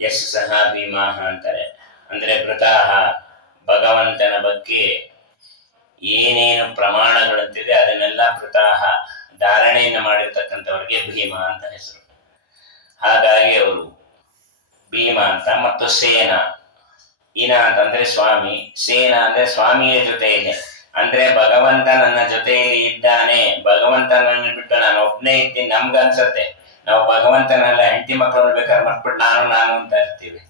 ಯಶ್ ಸಹ ಭೀಮಾಹ ಅಂತಾರೆ. ಅಂದರೆ ವೃತಾಹ ಭಗವಂತನ ಬಗ್ಗೆ ಏನೇನು ಪ್ರಮಾಣಗಳಂತಿದೆ ಅದನ್ನೆಲ್ಲ ವೃತಾಹ ಧಾರಣೆಯನ್ನು ಮಾಡಿರ್ತಕ್ಕಂಥವ್ರಿಗೆ ಭೀಮ ಅಂತ ಹೆಸರು. ಹಾಗಾಗಿ ಅವರು ಭೀಮ ಅಂತ. ಮತ್ತು ಸೇನ, ಇನ ಅಂತಂದ್ರೆ ಸ್ವಾಮಿ, ಸೇನ ಅಂದ್ರೆ ಸ್ವಾಮಿಯ ಜೊತೆಯಲ್ಲಿ, ಅಂದ್ರೆ ಭಗವಂತ ನನ್ನ ಜೊತೆಯಲ್ಲಿ ಇದ್ದಾನೆ, ಭಗವಂತನನ್ನು ಬಿಟ್ಟು ನಾನು ಒಬ್ಬನೇ ಇದ್ದೀನಿ. ನಮ್ಗನ್ಸತ್ತೆ ನಾವು ಭಗವಂತನೆಲ್ಲ ಹೆಂಡತಿ ಮಕ್ಕಳು ಬೇಕಾದ್ರೆ ಮರ್ಬಿಟ್ಟು ನಾನು ನಾನು ಅಂತ ಇರ್ತೀವಿ.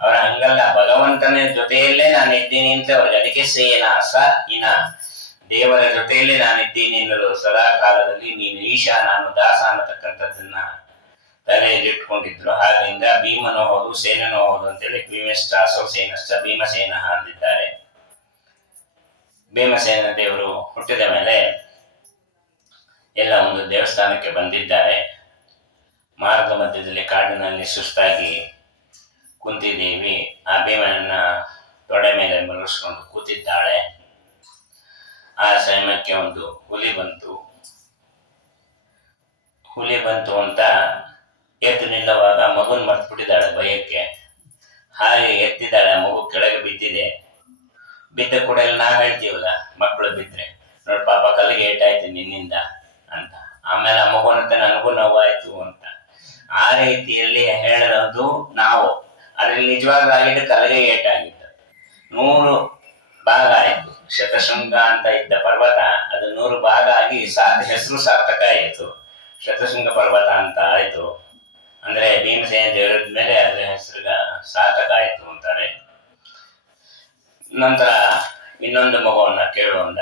ಅವರ ಹಂಗಲ್ಲ, ಭಗವಂತನ ಜೊತೆಯಲ್ಲೇ ನಾನು ಇದ್ದೀನಿ ಅಂತ ಅವ್ರಿಗೆ. ಅದಕ್ಕೆ ಸೇನ ಸ ಇನ, ದೇವರ ಜೊತೆಯಲ್ಲೇ ನಾನಿದ್ದೀನಿ ಎನ್ನಲು ಸದಾ ಕಾಲದಲ್ಲಿ ನೀನು ಈಶಾ ನಾನು ದಾಸ ಅನ್ನತಕ್ಕಂಥದ್ದನ್ನ ತಲೆಯಲ್ಲಿ ಇಟ್ಕೊಂಡಿದ್ರು. ಹಾಗೆಯಿಂದ ಭೀಮನೋ ಹೌದು ಸೇನನೋ ಹೌದು ಅಂತೇಳಿ ಭೀಮಶ್ಚಾಸೌ ಸೇನಶ್ಚ ಭೀಮಸೇನ ಅಂದಿದ್ದಾರೆ. ಭೀಮಸೇನ ದೇವರು ಹುಟ್ಟಿದ ಮೇಲೆ ಎಲ್ಲ ಒಂದು ದೇವಸ್ಥಾನಕ್ಕೆ ಬಂದಿದ್ದಾರೆ. ಮಾರ್ಗ ಮಧ್ಯದಲ್ಲಿ ಕಾಡಿನಲ್ಲಿ ಸುಸ್ತಾಗಿ ಕುಂತಿದೇವಿ ಆ ಭೀಮನನ್ನ ತೊಡೆ ಮೇಲೆ ಮಲಗಿಸ್ಕೊಂಡು ಕೂತಿದ್ದಾಳೆ. ಆ ಸಮಯಕ್ಕೆ ಒಂದು ಹುಲಿ ಬಂತು. ಹುಲಿ ಬಂತು ಅಂತ ಎದ್ದು ನಿಲ್ಲುವಾಗ ಮಗುನ್ ಮರ್ತ್ಬಿಟ್ಟಿದ್ದಾಳೆ ಭಯಕ್ಕೆ. ಹಾಗೆ ಎತ್ತಿದ್ದಾಳೆ, ಮಗು ಕೆಳಗೆ ಬಿದ್ದಿದೆ. ಬಿದ್ದ ಕೂಡ ನಾವು ಹೇಳ್ತೀವಲ್ಲ, ಮಕ್ಕಳು ಬಿದ್ದರೆ ನೋಡಿ ಪಾಪ ಕಲ್ಲಿಗೆ ಏಟಾಯ್ತು ನಿನ್ನಿಂದ ಅಂತ. ಆಮೇಲೆ ಆ ಮಗುನಂತೆ ನನಗೂ ನೋವಾಯ್ತು ಅಂತ. ಆ ರೀತಿಯಲ್ಲಿ ಹೇಳೋದು ನಾವು. ಅದ್ರಲ್ಲಿ ನಿಜವಾಗ್ಲೂ ಆಗಿದ್ದು ಕಲ್ಲಿಗೆ ಏಟಾಗಿತ್ತು. 100 ಭಾಗ ಆಯಿತು. ಶತಶೃಂಗ ಅಂತ ಇದ್ದ ಪರ್ವತ ಅದು 100 ಭಾಗ ಆಗಿ ಹೆಸರು ಸಾರ್ಥಕ ಆಯಿತು. ಶತಶೃಂಗ ಪರ್ವತ ಅಂತ ಆಯಿತು. ಅಂದ್ರೆ ಭೀಮಸೇನ ದೇವರ ಮೇಲೆ ಅದರ ಹೆಸರು ಸಾರ್ಥಕ ಆಯಿತು ಅಂತಾರೆ. ನಂತರ ಇನ್ನೊಂದು ಮಗುವನ್ನ ಕೇಳುವಂದ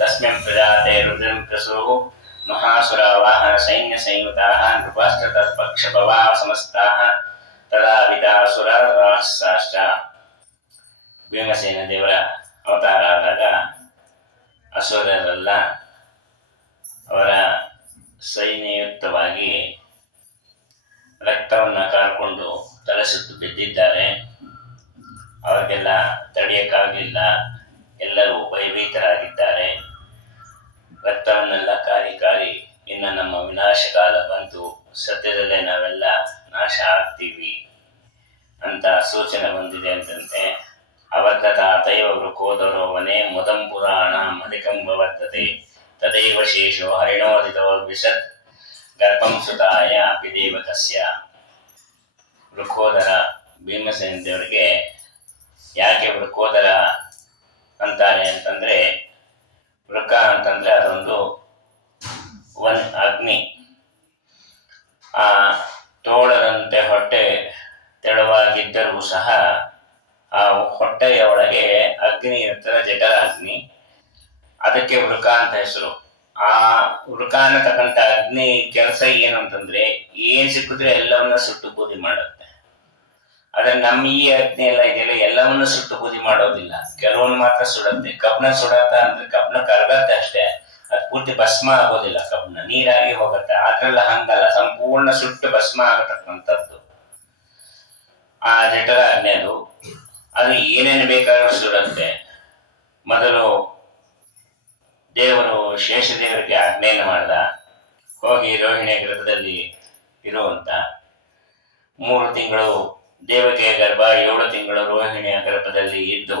ತಸ್ಮಿಂ ಪ್ರಜಾತೆ ರುದ್ರಂ ಪ್ರಸೂಹು ಮಹಾಸುರ ವಾಹನ ಸೈನ್ಯ ಸಂಯುತಾಃ ನೃಪಾಶ್ಚ ತತ್ಪಕ್ಷ ಭವಾ ಸಮಸ್ತಾಃ ತದಾ ವಿದಾಸುರ ರಾಕ್ಷಸಾಶ್ಚ. ಭೀಮಸೇನ ದೇವರ ಅವತಾರ ಆದಾಗ ಅಸುರರೆಲ್ಲ ಅವರ ಸೈನ್ಯಯುಕ್ತವಾಗಿ ರಕ್ತವನ್ನು ಕಾರ್ಕೊಂಡು ತಲೆ ಸುತ್ತು ಬಿದ್ದಿದ್ದಾರೆ. ಅವರಿಗೆಲ್ಲ ತಡೆಯಕ್ಕಾಗಲಿಲ್ಲ. ಎಲ್ಲರೂ ಭಯಭೀತರಾಗಿದ್ದಾರೆ. ರಕ್ತವನ್ನೆಲ್ಲ ಕಾರಿ ಕಾರಿ ಇನ್ನು ನಮ್ಮ ವಿನಾಶ ಕಾಲ ಬಂತು, ಸದ್ಯದಲ್ಲೇ ನಾವೆಲ್ಲ ನಾಶ ಆಗ್ತೀವಿ ಅಂತ ಸೂಚನೆ ಬಂದಿದೆ ಅಂತಂತೆ. ಅವರ್ಧತ ತೈವ ವೃಕೋದರೋ ವನೆ ಮುದಂ ಪುರಾಣ ಮಧಿಕಂಬವರ್ಧತೆ ತದೈವ ಶೇಷೋ ಹರಿಣೋದಿತೋ ವಿಶತ್ ಗರ್ಭಂ ಸುತಾಯ ಅಪಿದೇವಕಸ್ಯ. ವೃಕೋದರ ಭೀಮಸೇನ ದೇವರಿಗೆ ಯಾಕೆ ವೃಕೋದರ ಅಂತಾರೆ ಅಂತಂದ್ರೆ, ವೃಕ ಅಂತಂದ್ರೆ ಅದೊಂದು ಅಗ್ನಿ. ಆ ತೋಳದಂತೆ ಹೊಟ್ಟೆ ತೆಳುವಾಗಿದ್ದರೂ ಸಹ ಆ ಹೊಟ್ಟೆಯ ಒಳಗೆ ಅಗ್ನಿ ಇರ್ತದೆ, ಜಠರ ಅಗ್ನಿ. ಅದಕ್ಕೆ ವೃಕ ಅಂತ ಹೆಸರು. ಆ ವೃಕ ಅನ್ನತಕ್ಕಂಥ ಅಗ್ನಿ ಕೆಲಸ ಏನು ಅಂತಂದ್ರೆ, ಏನ್ ಸಿಕ್ಕಿದ್ರೆ ಎಲ್ಲವನ್ನ ಸುಟ್ಟು ಬೂದಿ ಮಾಡುತ್ತೆ. ಆದ್ರೆ ನಮ್ಮ ಈ ಅಗ್ನಿ ಎಲ್ಲ ಇದೆಯಲ್ಲ, ಎಲ್ಲವನ್ನ ಸುಟ್ಟು ಬೂದಿ ಮಾಡೋದಿಲ್ಲ, ಕೆಲವೊಂದು ಮಾತ್ರ ಸುಡುತ್ತೆ. ಕಬ್ನ ಸುಡತ್ತ ಅಂದ್ರೆ ಕಬ್ನ ಕರಗತ್ತೆ ಅಷ್ಟೇ, ಅದು ಪೂರ್ತಿ ಭಸ್ಮ ಆಗೋದಿಲ್ಲ. ಕಬ್ನ ನೀರಾಗಿ ಹೋಗುತ್ತೆ. ಅದ್ರೆಲ್ಲ ಹಂಗಲ್ಲ, ಸಂಪೂರ್ಣ ಸುಟ್ಟು ಭಸ್ಮ ಆಗತಕ್ಕಂಥದ್ದು ಆ ಜಠರ ಅಗ್ನಿ. ಅದು ಏನೇನು ಬೇಕಾದ್ರೂ ಸುಡುತ್ತೆ. ಮೊದಲು ದೇವರು ಶೇಷದೇವರಿಗೆ ಆಜ್ಞೆಯನ್ನು ಮಾಡ್ದ, ಹೋಗಿ ರೋಹಿಣಿಯ ಗರ್ಭದಲ್ಲಿ ಇರುವಂತ. 3 ತಿಂಗಳು ದೇವಕಿಯ ಗರ್ಭ, 7 ತಿಂಗಳು ರೋಹಿಣಿಯ ಗರ್ಭದಲ್ಲಿ ಇದ್ದು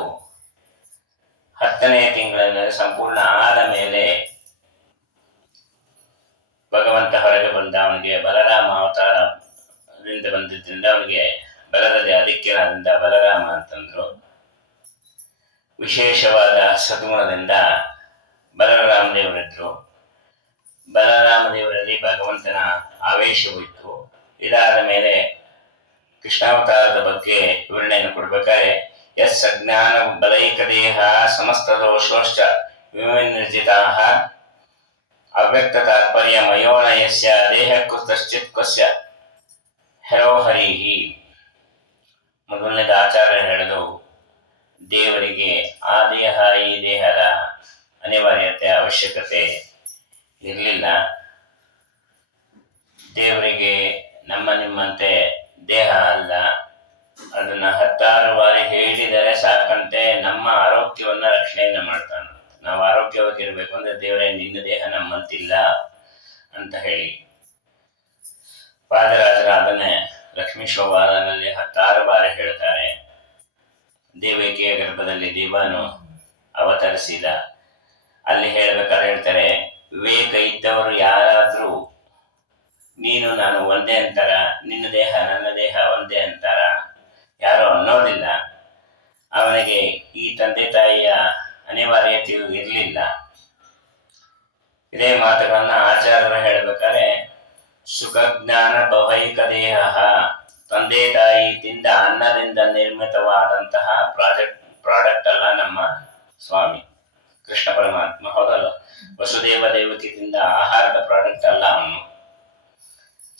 10ನೇ ತಿಂಗಳಲ್ಲಿ ಸಂಪೂರ್ಣ ಆದ ಮೇಲೆ ಭಗವಂತ ಹೊರಗೆ ಬಂದ. ಅವನಿಗೆ ಬಲರಾಮ ಅವತಾರದಿಂದ ಬಂದಿದ್ದರಿಂದ ಅವನಿಗೆ ಬಲದಲ್ಲಿ ಅಧಿಕ್ಯನಾದಿಂದ ಬಲರಾಮ ಅಂತಂದ್ರು. ವಿಶೇಷವಾದ ಸದ್ಗುಣದಿಂದ ಬಲರಾಮದೇವರಿದ್ರು. ಬಲರಾಮದೇವರಲ್ಲಿ ಭಗವಂತನ ಆವೇಶವಿತ್ತು. ಇದಾದ ಮೇಲೆ ಕೃಷ್ಣಾವತಾರದ ಬಗ್ಗೆ ವಿವರಣೆಯನ್ನು ಕೊಡ್ಬೇಕಾದ್ರೆ, ಯಸ್ ಅಜ್ಞಾನ ಬಲೈಕ ದೇಹ ಸಮಸ್ತ ದೋಷೋಶ್ಚ ವಿನಿರ್ಜಿತಾಃ ಅವ್ಯಕ್ತ ತಾತ್ಪರ್ಯ ಮಯೋನ ಯಸ್ಯ ದೇಹ ಕುತಶ್ಚಿತ್ ಕಸ್ಯ ಹರೋಹರಿಹಿ. ಮೊದಲನೇದು ಆಚಾರ್ಯ ಹೇಳಿದು, ದೇವರಿಗೆ ಆ ದೇಹ ಈ ದೇಹದ ಅನಿವಾರ್ಯತೆ ಅವಶ್ಯಕತೆ ಇರಲಿಲ್ಲ. ದೇವರಿಗೆ ನಮ್ಮ ನಿಮ್ಮಂತೆ ದೇಹ ಅಲ್ಲ. ಅದನ್ನ 10 ಬಾರಿ ಹೇಳಿದರೆ ಸಾಕಂತೆ ನಮ್ಮ ಆರೋಗ್ಯವನ್ನ ರಕ್ಷಣೆಯನ್ನ ಮಾಡ್ತಾನೆ. ನಾವು ಆರೋಗ್ಯವಾಗಿರ್ಬೇಕು ಅಂದ್ರೆ ದೇವರೇ ನಿನ್ನ ದೇಹ ನಮ್ಮಂತಿಲ್ಲ ಅಂತ ಹೇಳಿ ಪಾದರಾಜರ ಅದನ್ನೇ ಲಕ್ಷ್ಮೀ ಶೋಭಾನಲ್ಲಿ 16 ಬಾರಿ ಹೇಳ್ತಾರೆ. ದೇವಕಿಯ ಗರ್ಭದಲ್ಲಿ ದೇವನು ಅವತರಿಸಿದ. ಅಲ್ಲಿ ಹೇಳ್ಬೇಕಾದ್ರೆ ಹೇಳ್ತಾರೆ, ವಿವೇಕ ಇದ್ದವರು ಯಾರಾದ್ರೂ ನೀನು ನಾನು ಒಂದೇ ಅಂತಾರ, ನಿನ್ನ ದೇಹ ನನ್ನ ದೇಹ ಒಂದೇ ಅಂತಾರ, ಯಾರು ಅನ್ನೋದಿಲ್ಲ. ಅವನಿಗೆ ಈ ತಂದೆ ತಾಯಿಯ ಅನಿವಾರ್ಯತೆಯೂ ಇರಲಿಲ್ಲ. ಇದೇ ಮಾತುಗಳನ್ನ ಆಚಾರ್ಯರು ಹೇಳ್ಬೇಕಾದ್ರೆ, ಸುಖ ಜ್ಞಾನ ಭವೈಕ ದೇಹ, ತಂದೆ ತಾಯಿ ತಿಂದ ಅನ್ನದಿಂದ ನಿರ್ಮಿತವಾದಂತಹ ಪ್ರಾಡಕ್ಟ್ ಅಲ್ಲ ನಮ್ಮ ಸ್ವಾಮಿ ಕೃಷ್ಣ ಪರಮಾತ್ಮ, ಹೌದಲ್ಲ? ವಸುದೇವ ದೇವಕಿ ತಿಂದ ಆಹಾರದ ಪ್ರಾಡಕ್ಟ್ ಅಲ್ಲ ಅವನು.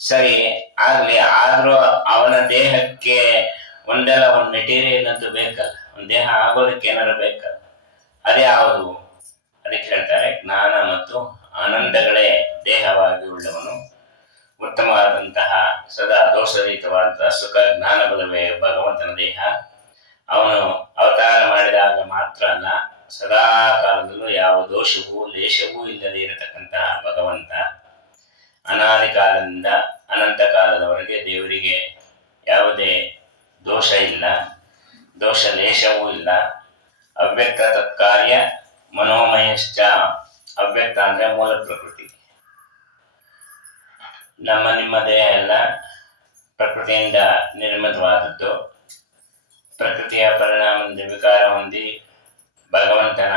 ಸರಿ ಆಗ್ಲಿ, ಆದ್ರೂ ಅವನ ದೇಹಕ್ಕೆ ಒಂದೆಲ್ಲ ಒಂದು ಮೆಟೀರಿಯಲ್ ಅಂತೂ ಬೇಕಲ್ಲ, ಒಂದು ದೇಹ ಆಗೋದಕ್ಕೆ ಏನಾದ್ರು ಬೇಕಲ್ಲ. ಅದೇ ಯಾವುದು? ಅದಕ್ಕೆ ಹೇಳ್ತಾರೆ, ಜ್ಞಾನ ಮತ್ತು ಆನಂದಗಳೇ ದೇಹವಾಗಿ ಉಳ್ಳವನು. ಉತ್ತಮವಾದಂತಹ ಸದಾ ದೋಷರಹಿತವಾದಂತಹ ಸುಖ ಜ್ಞಾನ ಬಲವೇ ಭಗವಂತನ ದೇಹ. ಅವನು ಅವತಾರ ಮಾಡಿದಾಗ ಮಾತ್ರ ಅಲ್ಲ, ಸದಾ ಕಾಲದಲ್ಲೂ ಯಾವ ದೋಷವೂ ಲೇಷವೂ ಇಲ್ಲದೆ ಇರತಕ್ಕಂತಹ ಭಗವಂತ. ಅನಾದಿ ಕಾಲದಿಂದ ಅನಂತ ಕಾಲದವರೆಗೆ ದೇವರಿಗೆ ಯಾವುದೇ ದೋಷ ಇಲ್ಲ, ದೋಷ ಲೇಷವೂ ಇಲ್ಲ. ಅವ್ಯಕ್ತ ತತ್ಕಾರ್ಯ ಮನೋಮಯಶ್ಚ. ಅವ್ಯಕ್ತ ಅಂದ್ರೆ ಮೂಲ ಪ್ರಕೃತಿ. ನಿಮ್ಮ ದೇಹ ಎಲ್ಲ ಪ್ರಕೃತಿಯಿಂದ ನಿರ್ಮಿತವಾದದ್ದು. ಪ್ರಕೃತಿಯ ಪರಿಣಾಮದಿಂದ ವಿಕಾರ ಹೊಂದಿ ಭಗವಂತನ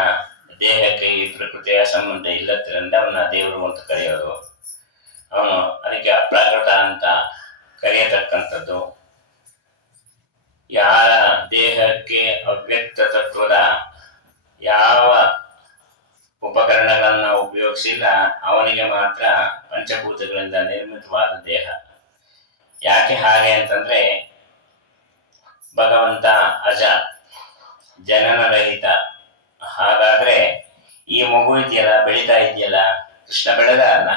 ದೇಹಕ್ಕೆ ಈ ಪ್ರಕೃತಿಯ ಸಂಬಂಧ ಇಲ್ಲದ್ರಿಂದ ಅವನ ದೇವರು ಅಂತ ಕರೆಯೋದು. ಅವನು ಅದಕ್ಕೆ ಅಪ್ರಾಕೃತ ಅಂತ ಕರೆಯತಕ್ಕಂಥದ್ದು. ಯಾರ ದೇಹಕ್ಕೆ ಅವ್ಯಕ್ತ ತತ್ವದ ಯಾವ ಉಪಕರಣಗಳನ್ನ ಉಪಯೋಗಿಸಿಲ್ಲ ಅವನಿಗೆ ಮಾತ್ರ ಪಂಚಭೂತಗಳಿಂದ ನಿರ್ಮಿತವಾದ ದೇಹ. ಯಾಕೆ ಹಾಗೆ ಅಂತಂದ್ರೆ, ಭಗವಂತ ಅಜ, ಜನನರಹಿತ. ಹಾಗಾದ್ರೆ ಈ ಮಗು ಇದೆಯಲ್ಲ, ಬೆಳೀತಾ ಇದೆಯಲ್ಲ, ಕೃಷ್ಣ ಬೆಳೆದ ಅಲ್ಲ,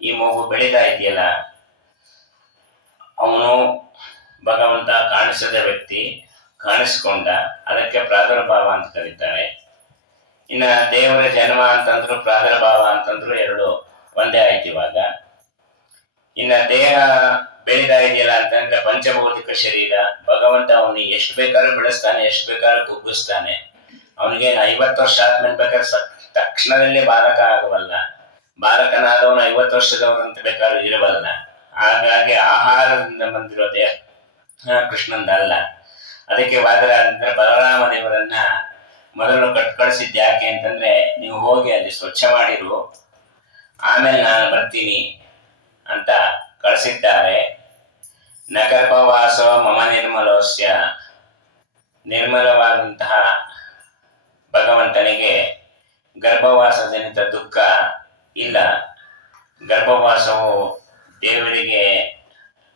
ಈ ಮಗು ಬೆಳೀತಾ ಇದೆಯಲ್ಲ, ಅವನು ಭಗವಂತ ಕಾಣಿಸದ ವ್ಯಕ್ತಿ, ಕಾಣಿಸ್ಕೊಂಡ. ಅದಕ್ಕೆ ಪ್ರಾದುರ್ಭಾವ ಅಂತ ಕರೀತಾರೆ. ಇನ್ನ ದೇವರ ಜನ್ಮ ಅಂತಂದ್ರು ಪ್ರಾದುರ್ಭಾವ ಅಂತಂದ್ರು ಎರಡು ಒಂದೇ ಆಯ್ತು ಇವಾಗ. ಇನ್ನ ದೇಹ ಬೆಳೀತಾ ಇದೆಯಲ್ಲ ಅಂತಂದ್ರೆ ಪಂಚಭೌತಿಕ ಶರೀರ. ಭಗವಂತ ಅವನಿಗೆ ಎಷ್ಟು ಬೇಕಾದ್ರೂ ಬೆಳೆಸ್ತಾನೆ, ಎಷ್ಟು ಬೇಕಾದ್ರೂ ಕುಗ್ಗಿಸ್ತಾನೆ. ಅವನಿಗೆ 50 ವರ್ಷ ಆದ್ಮೇಲೆ ಬೇಕಾದ್ರೆ ತಕ್ಷಣದಲ್ಲಿ ಬಾಲಕ ಆಗವಲ್ಲ. ಬಾಲಕನಾದವನು 50 ವರ್ಷದವರಂತ ಬೇಕಾದ್ರೂ ಇರಬಲ್ಲ. ಹಾಗಾಗಿ ಆಹಾರದಿಂದ ಬಂದಿರೋ ದೇಹ ಕೃಷ್ಣಂದಲ್ಲ. ಅದಕ್ಕೆ ವಾದರಾಜಂದ್ರೆ ಬಲರಾಮ ದೇವರನ್ನ ಮೊದಲು ಕಳಿಸಿದ್ದು ಯಾಕೆ ಅಂತಂದ್ರೆ, ನೀವು ಹೋಗಿ ಅಲ್ಲಿ ಸ್ವಚ್ಛ ಮಾಡಿರು, ಆಮೇಲೆ ನಾನು ಬರ್ತೀನಿ ಅಂತ ಕಳಿಸಿದ್ದಾರೆ. ನಗರ್ಭವಾಸ ಮಮ ನಿರ್ಮಲೋಸ್ಯ. ನಿರ್ಮಲವಾದಂತಹ ಭಗವಂತನಿಗೆ ಗರ್ಭವಾಸ ಜನಿತ ದುಃಖ ಇಲ್ಲ. ಗರ್ಭವಾಸವು ದೇವರಿಗೆ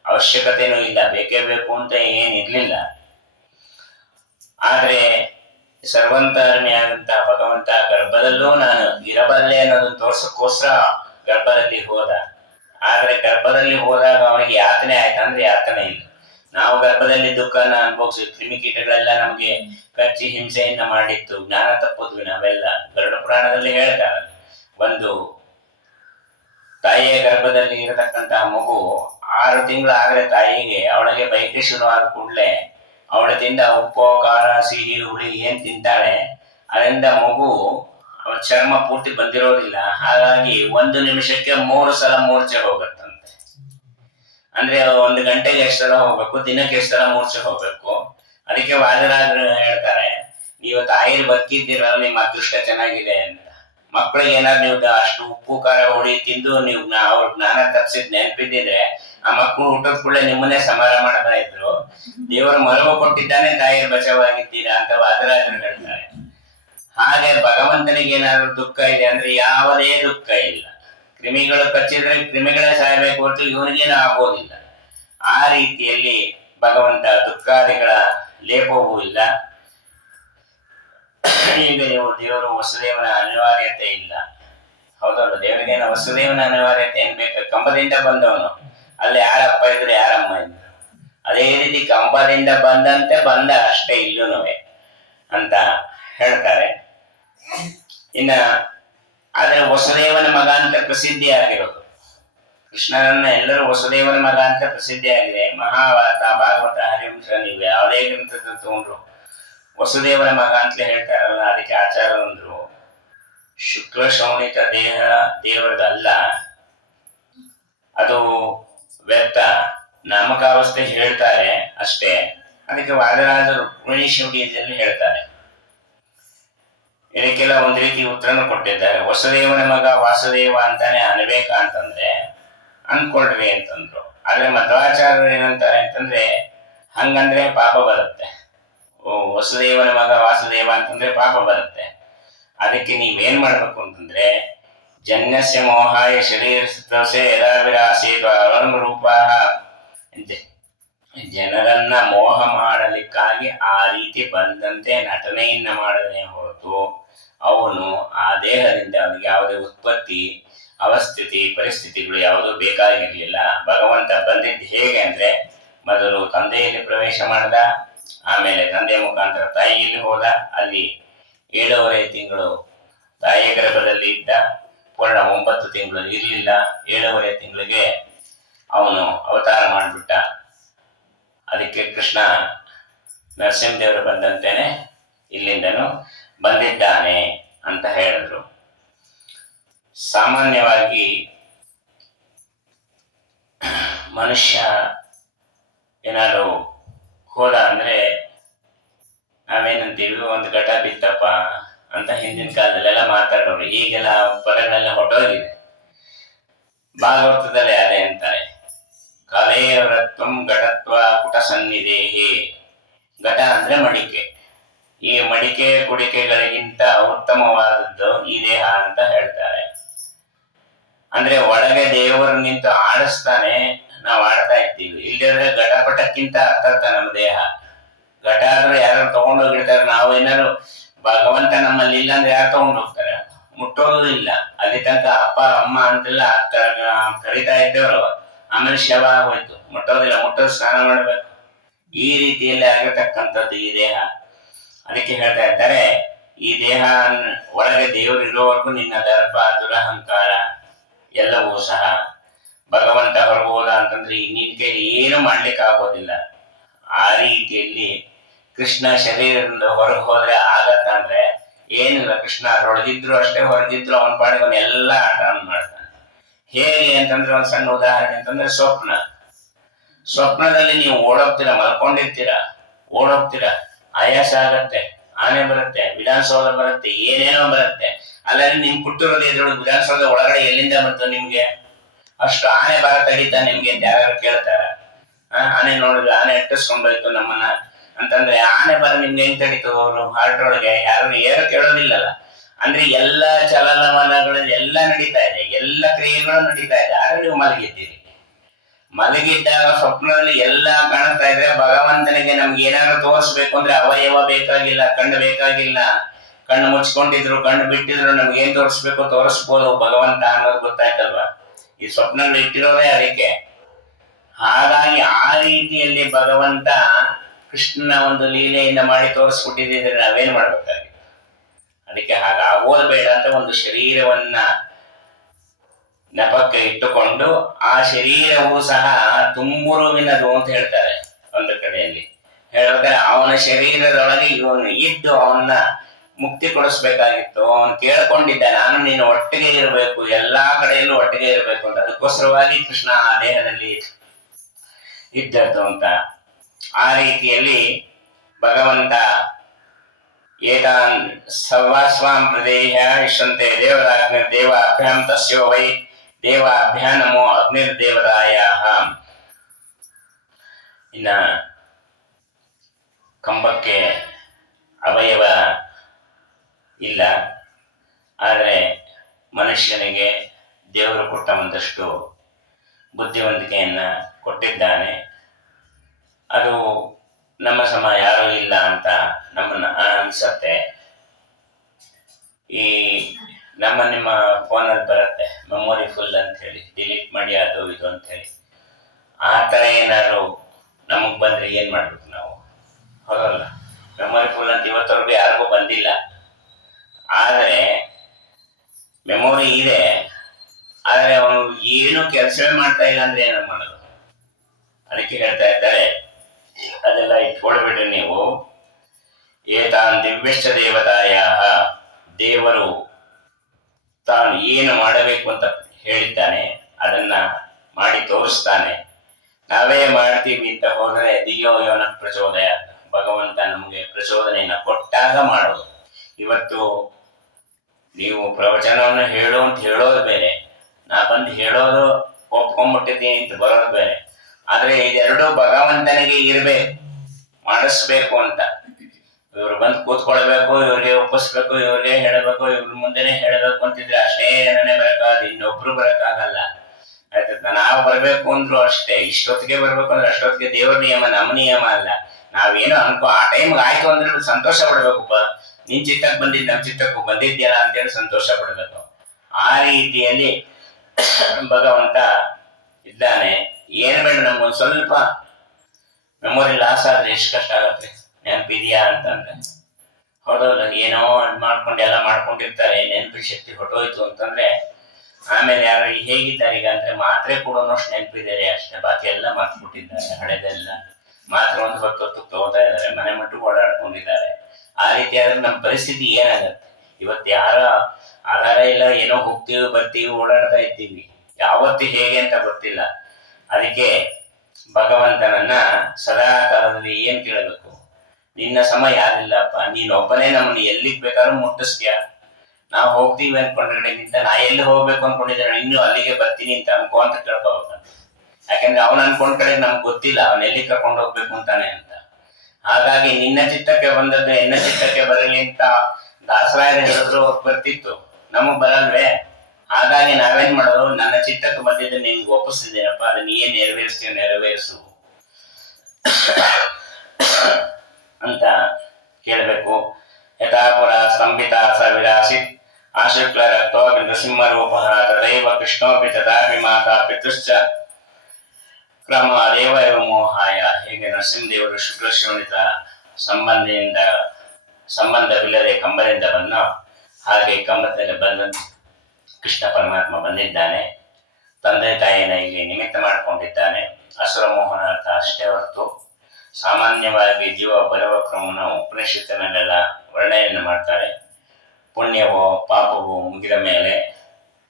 ಅವಶ್ಯಕತೆನೂ ಇಲ್ಲ, ಬೇಕೇ ಬೇಕು ಅಂತ ಏನಿರ್ಲಿಲ್ಲ. ಆದರೆ ಸರ್ವಂತರ್ಮಿಯಾದಂತಹ ಭಗವಂತ ಗರ್ಭದಲ್ಲೂ ನಾನು ಇರಬಲ್ಲೆ ಅನ್ನೋದನ್ನು ತೋರ್ಸಕ್ಕೋಸ್ಕರ ಗರ್ಭದಲ್ಲಿ ಹೋದ. ಆದ್ರೆ ಗರ್ಭದಲ್ಲಿ ಹೋದಾಗ ಅವನಿಗೆ ಯಾತನೆ ಆಯ್ತು ಅಂದ್ರೆ ಯಾತನೆ ಇಲ್ಲ. ನಾವು ಗರ್ಭದಲ್ಲಿ ದುಃಖನ ಅನುಭವಿಸಿ, ಕ್ರಿಮಿಕೀಟಗಳೆಲ್ಲ ನಮಗೆ ಕಚ್ಚಿ ಹಿಂಸೆಯನ್ನ ಮಾಡಿತ್ತು, ಜ್ಞಾನ ತಪ್ಪದ್ವಿ ನಾವೆಲ್ಲ. ಗರುಡ ಪುರಾಣದಲ್ಲಿ ಹೇಳ್ತಾರೆ, ಒಂದು ತಾಯಿಯ ಗರ್ಭದಲ್ಲಿ ಇರತಕ್ಕಂತಹ ಮಗು 6 ತಿಂಗಳು ಆಗದೆ ತಾಯಿಗೆ ಅವಳಿಗೆ ಬೈಕೆ ಶುರುವಾದ ಕೂಡಲೇ ಅವಳು ತಿಂದ ಉಪ್ಪು ಖಾರ ಸಿಹಿ ಹುಳಿ ಏನ್ ತಿಂತಾಳೆ ಅದರಿಂದ ಮಗು ಅವಳ ಚರ್ಮ ಪೂರ್ತಿ ಬಂದಿರೋದಿಲ್ಲ. ಹಾಗಾಗಿ 1 ನಿಮಿಷಕ್ಕೆ 3 ಸಲ ಮೂರ್ಛೆ ಹೋಗುತ್ತಂತೆ. ಅಂದ್ರೆ 1 ಗಂಟೆಗೆ ಎಷ್ಟು ಸಲ ಹೋಗ್ಬೇಕು, ದಿನಕ್ಕೆ ಎಷ್ಟು ಸಲ ಮೂರ್ಛೆ ಹೋಗ್ಬೇಕು. ಅದಕ್ಕೆ ವಾದರಾಜರು ಹೇಳ್ತಾರೆ, ನೀವು ತಾಯಿರು ಬದುಕಿದ್ದೀರಲ್ಲ, ನಿಮ್ಮ ಅದೃಷ್ಟ ಚೆನ್ನಾಗಿದೆ ಅಂತ. ಮಕ್ಕಳಿಗೆ ಏನಾದ್ರು ನೀವು ಅಷ್ಟು ಉಪ್ಪು ಖಾರ ಹುಳಿ ತಿಂದು ನೀವು ಅವ್ರ ಜ್ಞಾನ ತಪ್ಪಿಸಿದ್ ನೆನಪಿದ್ದಿದ್ರೆ ಆ ಮಕ್ಕಳು ಹುಟ್ಟದ ಕೂಡಲೇ ನಿಮ್ಮನ್ನೇ ಸಮಾರ ಮಾಡ್ತಾ ಇದ್ರು. ದೇವರು ಮರವು ಕೊಟ್ಟಿದ್ದಾನೆ, ತಾಯಿಯ ಬಚಾವಾಗಿದ್ದೀರಾ ಅಂತ ವಾದರಾಜರು ಹೇಳ್ತಾರೆ. ಹಾಗೆ ಭಗವಂತನಿಗೆ ಏನಾದ್ರು ದುಃಖ ಇದೆ ಅಂದ್ರೆ ಯಾವುದೇ ದುಃಖ ಇಲ್ಲ. ಕ್ರಿಮಿಗಳು ಕಚ್ಚಿದ್ರೆ ಕ್ರಿಮಿಗಳೇ ಸಾಯಬೇಕು ಹೊರತು ಇವನಿಗೇನು ಆಗೋದಿಲ್ಲ. ಆ ರೀತಿಯಲ್ಲಿ ಭಗವಂತ ದುಃಖಾದಿಗಳ ಲೇಪವೂ ಇಲ್ಲ. ಈಗ ನೀವು ದೇವರು ವಸುದೇವನ ಅನಿವಾರ್ಯತೆ ಇಲ್ಲ, ಹೌದಲ್ಲ? ದೇವರಿಗೇನು ವಸುದೇವನ ಅನಿವಾರ್ಯತೆ ಏನ್ ಬೇಕು? ಕಂಬದಿಂದ ಬಂದವನು, ಅಲ್ಲಿ ಯಾರಪ್ಪ ಇದ್ರು ಯಾರಮ್ಮ ಇದ್ರು. ಅದೇ ರೀತಿ ಕಂಬದಿಂದ ಬಂದಂತೆ ಬಂದ ಅಷ್ಟೇ ಇಲ್ಲೂನುವೆ ಅಂತ ಹೇಳ್ತಾರೆ. ಇನ್ನ ಆದ್ರೆ ವಸುದೇವನ ಮಗ ಅಂತ ಪ್ರಸಿದ್ಧಿ ಆಗಿರೋದು. ಕೃಷ್ಣನನ್ನ ಎಲ್ಲರೂ ವಸುದೇವನ ಮಗ ಅಂತ ಪ್ರಸಿದ್ಧಿಯಾಗಿದೆ. ಮಹಾಭಾರತ, ಭಾಗವತ, ಹರಿವಂಶ, ನೀವು ಯಾವುದೇ ಗ್ರಂಥದ ತಗೊಂಡ್ರು ವಸುದೇವನ ಮಗ ಅಂತಲೇ ಹೇಳ್ತಾರಲ್ಲ. ಅದಕ್ಕೆ ಆಚಾರ ಅಂದ್ರು ಶುಕ್ಲ ಶೋಣಿತ ದೇಹ ದೇವರದಲ್ಲ, ಅದು ವ್ಯರ್ಥ, ನಾಮಕಾವಸ್ಥೆ ಹೇಳ್ತಾರೆ ಅಷ್ಟೇ. ಅದಕ್ಕೆ ವಾದರಾಜರು ರುಕ್ಮಿಣಿ ಶಿವಗೀತೆಯಲ್ಲಿ ಹೇಳ್ತಾರೆ. ಇದಕ್ಕೆಲ್ಲ ಒಂದು ರೀತಿ ಉತ್ತರನು ಕೊಟ್ಟಿದ್ದಾರೆ. ವಸುದೇವನ ಮಗ ವಾಸುದೇವ ಅಂತಾನೆ ಅನ್ಬೇಕಾ ಅಂತಂದ್ರೆ ಅನ್ಕೊಳ್ರಿ ಅಂತಂದ್ರು. ಆದ್ರೆ ಮಧ್ವಾಚಾರ್ಯರು ಏನಂತಾರೆ ಅಂತಂದ್ರೆ ಹಂಗಂದ್ರೆ ಪಾಪ ಬರುತ್ತೆ. ವಸುದೇವನ ಮಗ ವಾಸುದೇವ ಅಂತಂದ್ರೆ ಪಾಪ ಬರುತ್ತೆ. ಅದಕ್ಕೆ ನೀವೇನ್ ಮಾಡ್ಬೇಕು ಅಂತಂದ್ರೆ ಜನ್ಯಸ್ಯ ಮೋಹಾಯ ಶರೀರಸೆ ಯದಾವಿರಾಸೇತ ಅರುಣ ರೂಪ, ಜನರನ್ನ ಮೋಹ ಮಾಡಲಿಕ್ಕಾಗಿ ಆ ರೀತಿ ಬಂದಂತೆ ನಟನೆಯನ್ನ ಮಾಡದೇ ಹೊರತು ಅವನು ಆ ದೇಹದಿಂದ ಅವನಿಗೆ ಯಾವುದೇ ಉತ್ಪತ್ತಿ ಅವಸ್ಥಿತಿ ಪರಿಸ್ಥಿತಿಗಳು ಯಾವುದೂ ಬೇಕಾಗಿರ್ಲಿಲ್ಲ. ಭಗವಂತ ಬಂದಿದ್ದು ಹೇಗೆ ಅಂದ್ರೆ ಮೊದಲು ತಂದೆಯಲ್ಲಿ ಪ್ರವೇಶ ಮಾಡ್ದ, ಆಮೇಲೆ ತಂದೆಯ ಮುಖಾಂತರ ತಾಯಿಯಲ್ಲಿ ಹೋದ, ಅಲ್ಲಿ 7.5 ತಿಂಗಳು ತಾಯಿಯ ಗರ್ಭದಲ್ಲಿ ಇದ್ದ, ಪೂರ್ಣ 9 ತಿಂಗಳು ಇರಲಿಲ್ಲ. 7.5 ತಿಂಗಳಿಗೆ ಅವನು ಅವತಾರ ಮಾಡಿಬಿಟ್ಟ. ಅದಕ್ಕೆ ಕೃಷ್ಣ ನರಸಿಂಹದೇವರು ಬಂದಂತೆನೆ ಇಲ್ಲಿಂದನು ಬಂದಿದ್ದಾನೆ ಅಂತ ಹೇಳಿದ್ರು. ಸಾಮಾನ್ಯವಾಗಿ ಮನುಷ್ಯ ಏನಾದ್ರು ಹೋದ ಅಂದ್ರೆ ನಾವೇನಂತೀವಿ, ಒಂದು ಘಟ ಬಿತ್ತಪ್ಪ ಅಂತ ಹಿಂದಿನ ಕಾಲದಲ್ಲೆಲ್ಲ ಮಾತಾಡೋರು. ಈಗೆಲ್ಲ ಪದಗಳೆಲ್ಲ ಹೊಟ್ಟೋಗಿದೆ. ಭಾಗವತದಲ್ಲಿ ಅದೇ ಅಂತಾರೆ, ಕಲೆಯವರತ್ವಂ ಘಟತ್ವ ಪುಟ ಸನ್ನಿಧೇಹಿ. ಘಟ ಅಂದ್ರೆ ಮಡಿಕೆ. ಈ ಮಡಿಕೆ ಕುಡಿಕೆಗಳಿಗಿಂತ ಉತ್ತಮವಾದದ್ದು ಈ ದೇಹ ಅಂತ ಹೇಳ್ತಾರೆ. ಅಂದ್ರೆ ಒಳಗೆ ದೇವರು ನಿಂತು ಆಡಿಸ್ತಾನೆ, ನಾವು ಆಡ್ತಾ ಇರ್ತೀವಿ. ಇಲ್ಲದ್ರೆ ಘಟಪಟಕ್ಕಿಂತ ಅರ್ಥರ್ಥ ನಮ್ಮ ದೇಹ. ಘಟ ಆದ್ರೆ ಯಾರು ತಗೊಂಡೋಗಿರ್ತಾರೆ. ನಾವು ಏನಾದ್ರು ಭಗವಂತ ನಮ್ಮಲ್ಲಿ ಇಲ್ಲ ಅಂದ್ರೆ ಯಾರು ತಗೊಂಡೋಗ್ತಾರೆ? ಮುಟ್ಟೋದು ಇಲ್ಲ. ಅಲ್ಲಿ ತನಕ ಅಪ್ಪ ಅಮ್ಮ ಅಂತೆಲ್ಲ ಕರಿತಾ ಇದ್ದವರು, ಆಮೇಲೆ ಶವ ಆಗೋಯ್ತು, ಮುಟ್ಟೋದಿಲ್ಲ. ಮುಟ್ಟೋದು ಸ್ನಾನ ಮಾಡ್ಬೇಕು. ಈ ರೀತಿಯಲ್ಲಿ ಆಗಿರ್ತಕ್ಕಂಥದ್ದು ಈ ದೇಹ. ಅದಕ್ಕೆ ಹೇಳ್ತಾ ಇದ್ದಾರೆ, ಈ ದೇಹ ಒಳಗೆ ದೇವರು ಇರೋವರೆಗೂ ನಿನ್ನ ದರ್ಪ ದುರಹಂಕಾರ ಎಲ್ಲವೂ ಸಹ. ಭಗವಂತ ಹೊರಗೋದ ಅಂತಂದ್ರೆ ನಿನ್ ಕೈಲಿ ಏನು ಮಾಡ್ಲಿಕ್ಕೆ ಆಗೋದಿಲ್ಲ. ಆ ರೀತಿಯಲ್ಲಿ ಕೃಷ್ಣ ಶರೀರದಿಂದ ಹೊರಗೆ ಹೋದ್ರೆ ಆಗತ್ತಂದ್ರೆ ಏನಿಲ್ಲ. ಕೃಷ್ಣ ಅದರೊಳಗಿದ್ರು ಅಷ್ಟೇ, ಹೊರಗಿದ್ರು ಅವನ ಪಾಡಿಗೆ ಅವನ ಎಲ್ಲ ಆಟ ಮಾಡ್ತಾನೆ. ಹೇಗೆ ಅಂತಂದ್ರೆ ಒಂದು ಸಣ್ಣ ಉದಾಹರಣೆ ಅಂತಂದ್ರೆ ಸ್ವಪ್ನದಲ್ಲಿ ನೀವು ಓಡೋಗ್ತೀರಾ, ಮಲ್ಕೊಂಡಿರ್ತೀರಾ, ಓಡೋಗ್ತೀರಾ, ಆಯಾಸ ಆಗತ್ತೆ, ಆನೆ ಬರುತ್ತೆ, ವಿಧಾನಸೌಧ ಬರುತ್ತೆ, ಏನೇನೋ ಬರುತ್ತೆ. ಅಲ್ಲಲ್ಲಿ ನಿಮ್ ಪುಟ್ಟೂರಲ್ಲಿ ಇದ್ರೊಳಗೆ ವಿಧಾನಸೌಧ ಒಳಗಡೆ ಎಲ್ಲಿಂದ ಬಂತು ನಿಮ್ಗೆ? ಅಷ್ಟು ಆನೆ ಬರ ತಡೀತಾ ನಿಮ್ಗೆ ಅಂತ ಯಾರು ಕೇಳ್ತಾರ? ಆನೆ ನೋಡಿದ್ರೆ ಆನೆ ಅಟ್ಟಿಸ್ಕೊಂಡೋಯ್ತು ನಮ್ಮನ್ನ ಅಂತಂದ್ರೆ ಆನೆ ಬರ ನಿಮ್ಗೆ ಹೆಂಗ್ ತಡೀತು? ಅವರು ಹಾರ್ಟ್ ಒಳಗೆ ಯಾರು ಏನು ಕೇಳೋದಿಲ್ಲಲ್ಲ. ಅಂದ್ರೆ ಎಲ್ಲ ಚಲನವಲನಗಳು ಎಲ್ಲ ನಡೀತಾ ಇದೆ, ಎಲ್ಲ ಕ್ರಿಯೆಗಳು ನಡೀತಾ ಇದೆ. ಆದ್ರೆ ನೀವು ಮಲಗಿದ್ದೀರಿ. ಮಲಗಿದ್ದಾಗ ಸ್ವಪ್ನದಲ್ಲಿ ಎಲ್ಲ ಕಾಣ್ತಾ ಇದ್ರೆ ಭಗವಂತನಿಗೆ ನಮ್ಗೆ ಏನಾದ್ರು ತೋರಿಸ್ಬೇಕು ಅಂದ್ರೆ ಅವಯವ ಬೇಕಾಗಿಲ್ಲ, ಕಣ್ಣು ಬೇಕಾಗಿಲ್ಲ. ಕಣ್ಣು ಮುಚ್ಕೊಂಡಿದ್ರು, ಕಣ್ಣು ಬಿಟ್ಟಿದ್ರು ನಮ್ಗೆ ಏನ್ ತೋರಿಸ್ಬೇಕು ತೋರಿಸ್ಬೋದು ಭಗವಂತ ಅನ್ನೋದು ಗೊತ್ತಾಯ್ತಲ್ವಾ? ಈ ಸ್ವಪ್ನಗಳು ಇಟ್ಟಿರೋದೇ ಅದಕ್ಕೆ. ಹಾಗಾಗಿ ಆ ರೀತಿಯಲ್ಲಿ ಭಗವಂತ ಕೃಷ್ಣನ ಒಂದು ಲೀಲೆಯಿಂದ ಮಾಡಿ ತೋರಿಸ್ಬಿಟ್ಟಿದ್ರೆ ನಾವೇನ್ ಮಾಡ್ಬೇಕಾಗಿತ್ತು? ಅದಕ್ಕೆ ಹಾಗಾಗೋದು ಬೇಡ ಅಂತ ಒಂದು ಶರೀರವನ್ನ ನೆಪಕ್ಕೆ ಇಟ್ಟುಕೊಂಡು, ಆ ಶರೀರವು ಸಹ ತುಂಬುರುವಿನದು ಅಂತ ಹೇಳ್ತಾರೆ ಒಂದು ಕಡೆಯಲ್ಲಿ. ಹೇಳಿದ್ರೆ ಅವನ ಶರೀರದೊಳಗೆ ಇವನು ಇದ್ದು ಅವನ್ನ ಮುಕ್ತಿ ಕೊಡಿಸ್ಬೇಕಾಗಿತ್ತು. ಅವನು ಕೇಳ್ಕೊಂಡಿದ್ದ, ನಾನು ನೀನು ಒಟ್ಟಿಗೆ ಇರಬೇಕು, ಎಲ್ಲಾ ಕಡೆಯಲ್ಲೂ ಒಟ್ಟಿಗೆ ಇರಬೇಕು ಅಂತ. ಅದಕ್ಕೋಸ್ಕರವಾಗಿ ಕೃಷ್ಣ ಆ ದೇಹದಲ್ಲಿ ಇದ್ದದ್ದು ಅಂತ. ಆ ರೀತಿಯಲ್ಲಿ ಭಗವಂತ ಏತಾನ್ ಸರ್ವಾಸ್ವಾಂ ಪ್ರದೇಹ ಇಷ್ಟಂತೆ ದೇವಾಭ್ಯಾಂ ತಸ್ಯೋ ವೈ ದೇವಾಭ್ಯಾ ನಮೋ ಅಗ್ನಿರ್ದೇವರಾಯ. ಇನ್ನ ಕಂಬಕ್ಕೆ ಅವಯವ ಇಲ್ಲ, ಆದರೆ ಮನುಷ್ಯನಿಗೆ ದೇವರು ಕೊಟ್ಟ ಒಂದಷ್ಟು ಬುದ್ಧಿವಂತಿಕೆಯನ್ನ ಕೊಟ್ಟಿದ್ದಾನೆ. ಅದು ನಮ್ಮ ಸಮ ಯಾರೂ ಇಲ್ಲ ಅಂತ ನಮ್ಮನ್ನ ಅನ್ಸತ್ತೆ. ಈ ನಿಮ್ಮ ಫೋನಲ್ಲಿ ಬರುತ್ತೆ ಮೆಮೊರಿ ಫುಲ್ ಅಂತ ಹೇಳಿ, ಡಿಲೀಟ್ ಮಾಡಿ ಅದು ಇದು ಅಂತ ಹೇಳಿ. ಆ ಥರ ಏನಾದ್ರು ನಮಗ್ ಬಂದ್ರೆ ಏನ್ ಮಾಡ್ಬೇಕು ನಾವು? ಹೌದಲ್ಲ? ಮೆಮೊರಿ ಫುಲ್ ಅಂತ ಇವತ್ತವರೆಗೂ ಯಾರಿಗೂ ಬಂದಿಲ್ಲ. ಆದರೆ ಮೆಮೊರಿ ಇದೆ, ಆದ್ರೆ ಅವನು ಏನು ಕೆಲಸವೇ ಮಾಡ್ತಾ ಇಲ್ಲ ಅಂದ್ರೆ ಏನೋ ಮಾಡೋದು. ಅದಕ್ಕೆ ಹೇಳ್ತಾ ಇದ್ದಾರೆ, ಅದೆಲ್ಲ ಇಟ್ಕೊಳ್ಬಿಟ್ರಿ ನೀವು. ಏತಾನ್ ದಿವ್ಯಶ್ಚ ದೇವತಾಯ, ದೇವರು ತಾನು ಏನು ಮಾಡಬೇಕು ಅಂತ ಹೇಳಿದ್ದಾನೆ ಅದನ್ನ ಮಾಡಿ ತೋರಿಸ್ತಾನೆ. ನಾವೇ ಮಾಡ್ತೀವಿ ಅಂತ ಹೋದ್ರೆ ದಿಯೋ ಯೋನ ಪ್ರಚೋದಯ, ಭಗವಂತ ನಮಗೆ ಪ್ರಚೋದನೆಯನ್ನ ಕೊಟ್ಟಾಗ ಮಾಡೋದು. ಇವತ್ತು ನೀವು ಪ್ರವಚನವನ್ನು ಹೇಳು ಅಂತ ಹೇಳೋದು ಬೇರೆ, ನಾ ಬಂದು ಹೇಳೋದು ಒಪ್ಕೊಂಡ್ಬಿಟ್ಟಿದ್ದೀನಿ ಅಂತ ಬರೋದು ಬೇರೆ. ಆದ್ರೆ ಇದೆರಡು ಭಗವಂತನಿಗೆ ಇರ್ಬೇಕು, ಮಾಡಿಸ್ಬೇಕು ಅಂತ. ಇವ್ರು ಬಂದು ಕೂತ್ಕೊಳ್ಬೇಕು, ಇವ್ರಿಗೆ ಒಪ್ಪಿಸ್ಬೇಕು, ಇವ್ರಿಗೆ ಹೇಳಬೇಕು, ಇವ್ರ ಮುಂದೆನೆ ಹೇಳಬೇಕು ಅಂತಿದ್ರೆ ಅಷ್ಟೇ ಜನನೇ ಬರಕಾಗಲ್ಲ, ಇನ್ನೊಬ್ರು ಬರಕ್ಕಾಗಲ್ಲ. ಆಯ್ತಾ, ನಾವು ಬರ್ಬೇಕು ಅಂದ್ರು ಅಷ್ಟೇ, ಇಷ್ಟೊತ್ತಿಗೆ ಬರ್ಬೇಕು ಅಂದ್ರೆ ಅಷ್ಟೊತ್ತಿಗೆ ದೇವ್ರ ನಿಯಮ, ನಮ್ಮ ನಿಯಮ ಅಲ್ಲ. ನಾವೇನೋ ಅನ್ಕೋ ಆ ಟೈಮ್ಗೆ ಆಯ್ತು ಅಂದ್ರೆ ಸಂತೋಷ ಪಡ್ಬೇಕಪ್ಪ, ನಿನ್ ಚಿತ್ತಕ್ಕೆ ಬಂದಿದ್ ನಮ್ ಚಿತ್ತಕ್ಕೂ ಬಂದಿದ್ಯಲ್ಲ ಅಂತೇಳಿ ಸಂತೋಷ ಪಡ್ಬೇಕು. ಆ ರೀತಿಯಲ್ಲಿ ಭಗವಂತ ಇದ್ದಾನೆ. ಏನ್ ಬೇಡ, ನಮ್ಗೊಂದು ಸ್ವಲ್ಪ ಮೆಮೊರಿ ಲಾಸ್ ಆದ್ರೆ ಎಷ್ಟು ಕಷ್ಟ ಆಗತ್ತೆ, ನೆನಪಿದ್ಯಾ ಅಂತಂದ್ರೆ. ಹೌದೌದು, ಏನೋ ಮಾಡ್ಕೊಂಡು ಎಲ್ಲ ಮಾಡ್ಕೊಂಡಿರ್ತಾರೆ, ನೆನಪು ಶಕ್ತಿ ಹೊಟ್ಟೋಯ್ತು ಅಂತಂದ್ರೆ ಆಮೇಲೆ ಯಾರು ಹೇಗಿದ್ದಾರೆ ಈಗ ಅಂದ್ರೆ ಮಾತ್ರೆ ಕೊಡೋನಷ್ಟು ನೆನಪಿದ್ದಾರೆ ಅಷ್ಟೇ, ಬಾಕಿ ಎಲ್ಲ ಮರ್ತ್ಬಿಟ್ಟಿದ್ದಾರೆ. ಹಳೆದೆಲ್ಲ ಮಾತ್ರ ಒಂದು ಹೊತ್ತು ತಗೋತಾ ಇದ್ದಾರೆ, ಮನೆ ಮಟ್ಟು ಓಡಾಡ್ಕೊಂಡಿದ್ದಾರೆ. ಆ ರೀತಿ ಆದ್ರೆ ನಮ್ಮ ಪರಿಸ್ಥಿತಿ ಏನಾಗತ್ತೆ? ಇವತ್ತು ಯಾರ ಆಧಾರ ಇಲ್ಲ, ಏನೋ ಹೋಗ್ತೀವಿ ಬರ್ತೀವಿ ಓಡಾಡ್ತಾ ಇದ್ದೀವಿ, ಯಾವತ್ತು ಹೇಗೆ ಅಂತ ಗೊತ್ತಿಲ್ಲ. ಅದಕ್ಕೆ ಭಗವಂತನನ್ನ ಸದಾ ಕಾಲದಲ್ಲಿ ಏನ್ ಕೇಳಬೇಕು, ನಿನ್ನ ಸಮ ಯಾರಿಲ್ಲಪ್ಪ, ನೀನ್ ಒಬ್ಬನೇ ನಮ್ಮನ್ನ ಎಲ್ಲಿಗ್ ಬೇಕಾದ್ರೂ ಮುಟ್ಟಿಸ್ತೀಯ. ನಾವು ಹೋಗ್ತೀವಿ ಅನ್ಕೊಂಡಿರೋಕ್ಕಿಂತ ನಾ ಎಲ್ಲಿ ಹೋಗ್ಬೇಕು ಅನ್ಕೊಂಡಿದ್ರೆ ಇನ್ನು ಅಲ್ಲಿಗೆ ಬರ್ತೀನಿ ಅಂತ ಅನ್ಕೋ ಅಂತ ಕೇಳ್ಕೋಬೇಕಂತ. ಯಾಕಂದ್ರೆ ಅವನ್ ಅನ್ಕೊಂಡ್ ಕಡೆ ನಮ್ಗೆ ಗೊತ್ತಿಲ್ಲ ಅವನ್ ಎಲ್ಲಿ ಕರ್ಕೊಂಡು ಹೋಗ್ಬೇಕು ಅಂತಾನೆ ಅಂತ. ಹಾಗಾಗಿ ನಿನ್ನ ಚಿತ್ತಕ್ಕೆ ಬಂದದ್ದು ಎನ್ನ ಚಿತ್ತಕ್ಕೆ ಬರಲಿ ಅಂತ ದಾಸರಾಯರು ಹೇಳಿದ್ರು ಬರ್ತಿತ್ತು, ನಮಗ್ ಬರಲ್ವೇ? ಹಾಗಾಗಿ ನಾವೇನ್ ಮಾಡೋದು, ನನ್ನ ಚಿತ್ತಕ್ಕೆ ಬಂದಿದ್ದು ನಿನ್ಗೆ ಒಪ್ಪಿಸ್ತಿದ್ದೀನಪ್ಪ, ಅದನ್ನ ಏನ್ ನೆರವೇರಿಸ್ತೀವಿ ನೆರವೇರಿಸು ಅಂತ ಕೇಳಬೇಕು. ಯಥಾಪುರ ಸ್ತಂಭಿತ ಸ ವಿರಾಸಿತ್ ಆಶುಕ್ಲ ರಕ್ತೋ ನೃಸಿಂಹ ರೂಪ ತದೈವ ಕೃಷ್ಣೋಪಿ ತದಾಪಿ ಮಾತಾ ಪಿತೃಶ್ಚ ಕ್ರಮ ದೇವ ಮೋಹಾಯ. ಹೀಗೆ ನರಸಿಂಹದೇವರು ಶುಕ್ಲ ಶ್ರೋಣಿತ ಸಂಬಂಧವಿಲ್ಲದೆ ಕಂಬದಿಂದ ಬಂದ ಹಾಗೆ ಕಂಬದಲ್ಲಿ ಬಂದ ಕೃಷ್ಣ ಪರಮಾತ್ಮ ಬಂದಿದ್ದಾನೆ. ತಂದೆ ತಾಯಿನ ಇಲ್ಲಿ ನಿಮಿತ್ತ ಮಾಡಿಕೊಂಡಿದ್ದಾನೆ. ಅಸುರ ಮೋಹನ ಅರ್ಥ ಅಷ್ಟೇ ಹೊರತು ಸಾಮಾನ್ಯವಾಗಿ ಜೀವ ಬರುವ ಕ್ರಮವನ್ನು ಉಪನಿಷತ್ತಿನಲ್ಲೆಲ್ಲ ವರ್ಣನೆಯನ್ನು ಮಾಡ್ತಾರೆ. ಪುಣ್ಯವೋ ಪಾಪವೋ ಮುಗಿದ ಮೇಲೆ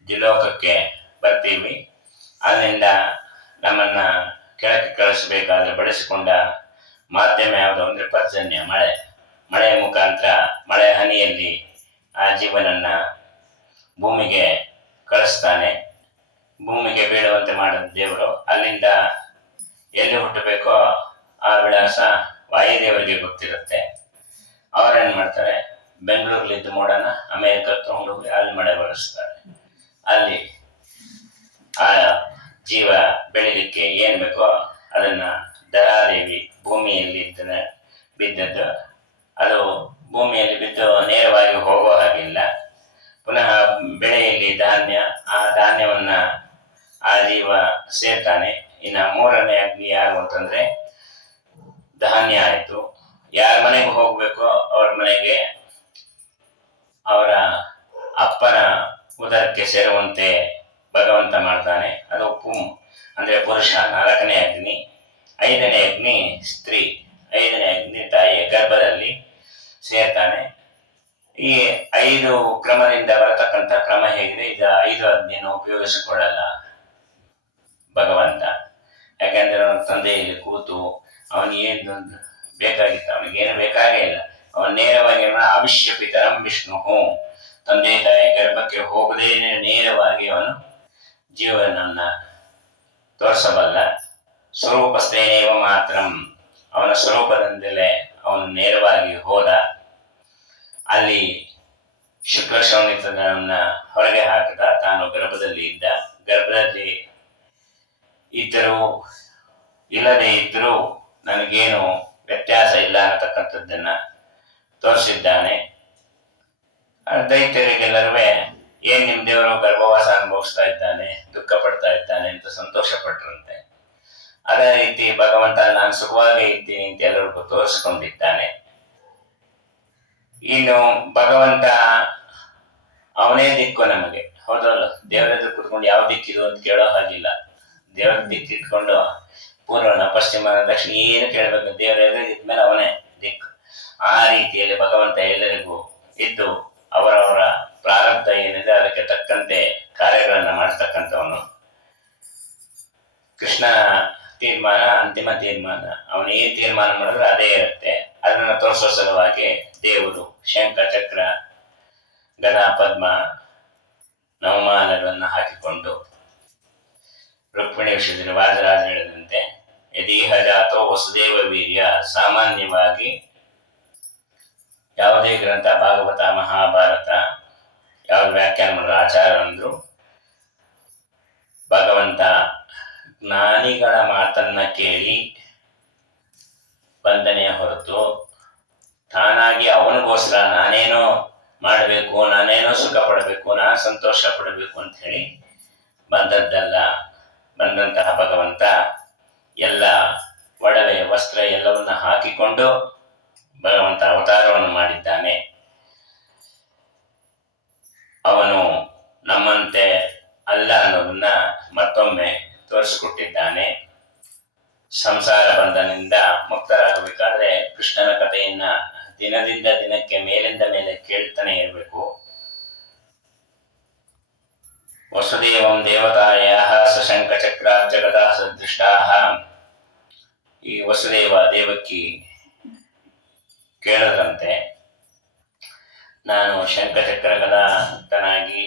ದ್ವಿಲೋಕಕ್ಕೆ ಬರ್ತೀವಿ. ಅಲ್ಲಿಂದ ನಮ್ಮನ್ನ ಕೆಳಕ್ಕೆ ಕಳಿಸಬೇಕಾದ್ರೆ ಬಳಸಿಕೊಂಡ ಮಾಧ್ಯಮ ಯಾವುದು ಅಂದ್ರೆ ಪರ್ಜನ್ಯ, ಮಳೆಯ ಮುಖಾಂತರ ಮಳೆ ಹನಿಯಲ್ಲಿ ಆ ಜೀವನನ್ನ ಭೂಮಿಗೆ ಕಳಿಸ್ತಾನೆ. ಭೂಮಿಗೆ ಬೀಳುವಂತೆ ಮಾಡಿದ ದೇವರು. ಅಲ್ಲಿಂದ ಎಲ್ಲಿ ಹುಟ್ಟಬೇಕೋ ಆ ವಿಳಾಸ ವಾಯುದೇವರಿಗೆ ಗೊತ್ತಿರುತ್ತೆ. ಅವರೇನ್ ಮಾಡ್ತಾರೆ, ಬೆಂಗಳೂರಲ್ಲಿದ್ದು ಮೋಡನ ಅಮೆರಿಕಕ್ಕೆ ತಗೊಂಡೋಗಿ ಅಲ್ಲಿ ಮಳೆ ಬರೆಸ್ತಾರೆ. ಅಲ್ಲಿ ಆ ಜೀವ ಬೆಳಿಲಿಕ್ಕೆ ಏನ್ ಬೇಕೋ ಅದನ್ನ ಧರಾದೇವಿ ಭೂಮಿಯಲ್ಲಿ ಬಿದ್ದದ್ದು, ಅದು ಭೂಮಿಯಲ್ಲಿ ಬಿದ್ದು ನೇರವಾಗಿ ಹೋಗೋ ಹಾಗಿಲ್ಲ. ಪುನಃ ಬೆಳೆಯಲ್ಲಿ ಧಾನ್ಯ, ಆ ಧಾನ್ಯವನ್ನ ಆ ಜೀವ ಸೇರ್ತಾನೆ. ಇನ್ನ ಮೂರನೇ ಅಗ್ನಿ ಯಾರು ಅಂತಂದ್ರೆ ಧಾನ್ಯ ಆಯ್ತು. ಯಾರ ಮನೆಗೆ ಹೋಗ್ಬೇಕೋ ಅವ್ರ ಮನೆಗೆ ಅವರ ಅಪ್ಪನ ಉದರಕ್ಕೆ ಸೇರುವಂತೆ ಭಗವಂತ ಮಾಡ್ತಾನೆ. ಅದು ಅಂದ್ರೆ ಪುರುಷ, 4ನೇ ಅಗ್ನಿ. 5ನೇ ಅಗ್ನಿ ಸ್ತ್ರೀ, 5ನೇ ಅಗ್ನಿ ತಾಯಿಯ ಗರ್ಭದಲ್ಲಿ ಸೇರ್ತಾನೆ. ಈ 5 ಕ್ರಮದಿಂದ ಬರತಕ್ಕಂಥ ಕ್ರಮ ಹೇಗಿದೆ, ಇದು 5 ಅಗ್ನಿಯನ್ನು ಉಪಯೋಗಿಸಿಕೊಳ್ಳಲ್ಲ ಭಗವಂತ. ಯಾಕಂದ್ರೆ ಅವನ ತಂದೆಯಲ್ಲಿ ಕೂತು ಅವನಿಗೇನು ಬೇಕಾಗಿತ್ತು, ಅವನಿಗೇನು ಬೇಕಾಗೇ ಇಲ್ಲ. ಅವನು ನೇರವಾಗಿ ಅವಿಶ್ಯಪಿತರಂ ವಿಷ್ಣು, ತಂದೆ ತಾಯಿ ಗರ್ಭಕ್ಕೆ ಹೋಗದೇನೆ ನೇರವಾಗಿ ಅವನು ಜೀವನನ್ನ ತೋರಿಸಬಲ್ಲ. ಸ್ವರೂಪಸ್ಥೇನೇವ ಮಾತ್ರಂ, ಅವನ ಸ್ವರೂಪದಿಂದಲೇ ಅವನು ನೇರವಾಗಿ ಹೋದ. ಅಲ್ಲಿ ಶುಕ್ಲ ಶೌನಿತನನ್ನ ಹೊರಗೆ ಹಾಕಿದ. ತಾನು ಗರ್ಭದಲ್ಲಿ ಇದ್ದ, ಗರ್ಭದಲ್ಲಿ ಇದ್ದರೂ ಇಲ್ಲದೆ ಇದ್ದರೂ ನನಗೇನು ವ್ಯತ್ಯಾಸ ಇಲ್ಲ ಅನ್ನತಕ್ಕಂಥದ್ದನ್ನ ತೋರಿಸಿದ್ದಾನೆ. ದೈತ್ಯರಿಗೆಲ್ಲರೂ ಏನ್ ನಿಮ್ ದೇವರು ಗರ್ಭವಾಸ ಅನುಭವಿಸ್ತಾ ಇದ್ದಾನೆ, ದುಃಖ ಪಡ್ತಾ ಇದ್ದಾನೆ ಅಂತ ಸಂತೋಷ ಪಟ್ರಂತೆ. ಅದೇ ರೀತಿ ಭಗವಂತ ನಾನು ಸುಖವಾಗಿ ಇದ್ದೀನಿ ಅಂತ ಎಲ್ಲರಿಗೂ ತೋರಿಸ್ಕೊಂಡಿದ್ದಾನೆ. ಇನ್ನು ಭಗವಂತ ಅವನೇ ದಿಕ್ಕು ನಮಗೆ. ಹೌದಲ್ಲ, ದೇವರ ಎದುರು ಕುತ್ಕೊಂಡು ಯಾವ ದಿಕ್ಕಿದು ಅಂತ ಕೇಳೋ ಹಾಗಿಲ್ಲ. ದೇವರ ದಿಕ್ಕಿಟ್ಕೊಂಡು ಪೂರ್ವನ ಪಶ್ಚಿಮ ದಕ್ಷಿಣ ಏನು ಕೇಳಬೇಕು, ದೇವರ ಎದುರು ಇದ್ಮೇಲೆ ಅವನೇ ದಿಕ್ಕು. ಆ ರೀತಿಯಲ್ಲಿ ಭಗವಂತ ಎಲ್ಲರಿಗೂ ಇದ್ದು ಅವರವರ ಪ್ರಾರಬ್ಧ ಏನಿದೆ ಅದಕ್ಕೆ ತಕ್ಕಂತೆ ಕಾರ್ಯಗಳನ್ನ ಮಾಡ್ತಕ್ಕಂಥವನು. ಕೃಷ್ಣ ತೀರ್ಮಾನ ಅಂತಿಮ ತೀರ್ಮಾನ. ಅವನು ಏನ್ ತೀರ್ಮಾನ ಮಾಡಿದ್ರೆ ಅದೇ ಇರುತ್ತೆ. ಅದನ್ನು ತೋರಿಸೋ ಸಲುವಾಗಿ ದೇವರು ಶಂಖ ಚಕ್ರ ಗದಾ ಪದ್ಮ ನವಮಾನಗಳನ್ನು ಹಾಕಿಕೊಂಡು ರುಕ್ಮಿಣಿ ವಿಷಯದಲ್ಲಿ ವಾದರಾಜ ಹೇಳಿದಂತೆ ಯದೀಹ ಜಾತೋ ವಸುದೇವ ವೀರ್ಯ. ಸಾಮಾನ್ಯವಾಗಿ ಯಾವುದೇ ಗ್ರಂಥ, ಭಾಗವತ, ಮಹಾಭಾರತ, ಯಾವ್ದು ವ್ಯಾಖ್ಯಾನ ಮಾಡಿದ್ರು ಆಚಾರ ಅಂದ್ರು, ಭಗವಂತ ಜ್ಞಾನಿಗಳ ಮಾತನ್ನ ಕೇಳಿ ಬಂದನೆಯ ಹೊರತು ತಾನಾಗಿ ಅವನಿಗೋಸ್ಕರ ನಾನೇನೋ ಮಾಡಬೇಕು, ನಾನೇನೋ ಸುಖ ಪಡಬೇಕು, ನಾನು ಸಂತೋಷ ಪಡಬೇಕು ಅಂತ ಹೇಳಿ ಬಂದದ್ದಲ್ಲ. ಬಂದಂತಹ ಭಗವಂತ ಎಲ್ಲ ಒಡವೆ ವಸ್ತ್ರ ಎಲ್ಲವನ್ನ ಹಾಕಿಕೊಂಡು ಭಗವಂತ ಅವತಾರವನ್ನು ಮಾಡಿದ್ದಾನೆ. ಅವನು ನಮ್ಮಂತೆ ಅಲ್ಲ ಅನ್ನೋದನ್ನ ಮತ್ತೊಮ್ಮೆ ತೋರಿಸಿಕೊಟ್ಟಿದ್ದಾನೆ. ಸಂಸಾರ ಬಂಧನದಿಂದ ಮುಕ್ತರಾಗಬೇಕಾದ್ರೆ ಕೃಷ್ಣನ ಕಥೆಯನ್ನ ದಿನದಿಂದ ದಿನಕ್ಕೆ ಮೇಲಿಂದ ಮೇಲೆ ಕೇಳ್ತಾನೆ ಇರಬೇಕು. ವಸುದೇವಂ ದೇವತಾಯಾಹ ಸಶಂಕ ಚಕ್ರಾಬ್ಜಗದಾ ಸದೃಷ್ಟಾಹ. ಈ ವಸುದೇವ ದೇವಕಿ ಕೇಳದಂತೆ ನಾನು ಶಂಖಚಕ್ರ ಗದಾತನಾಗಿ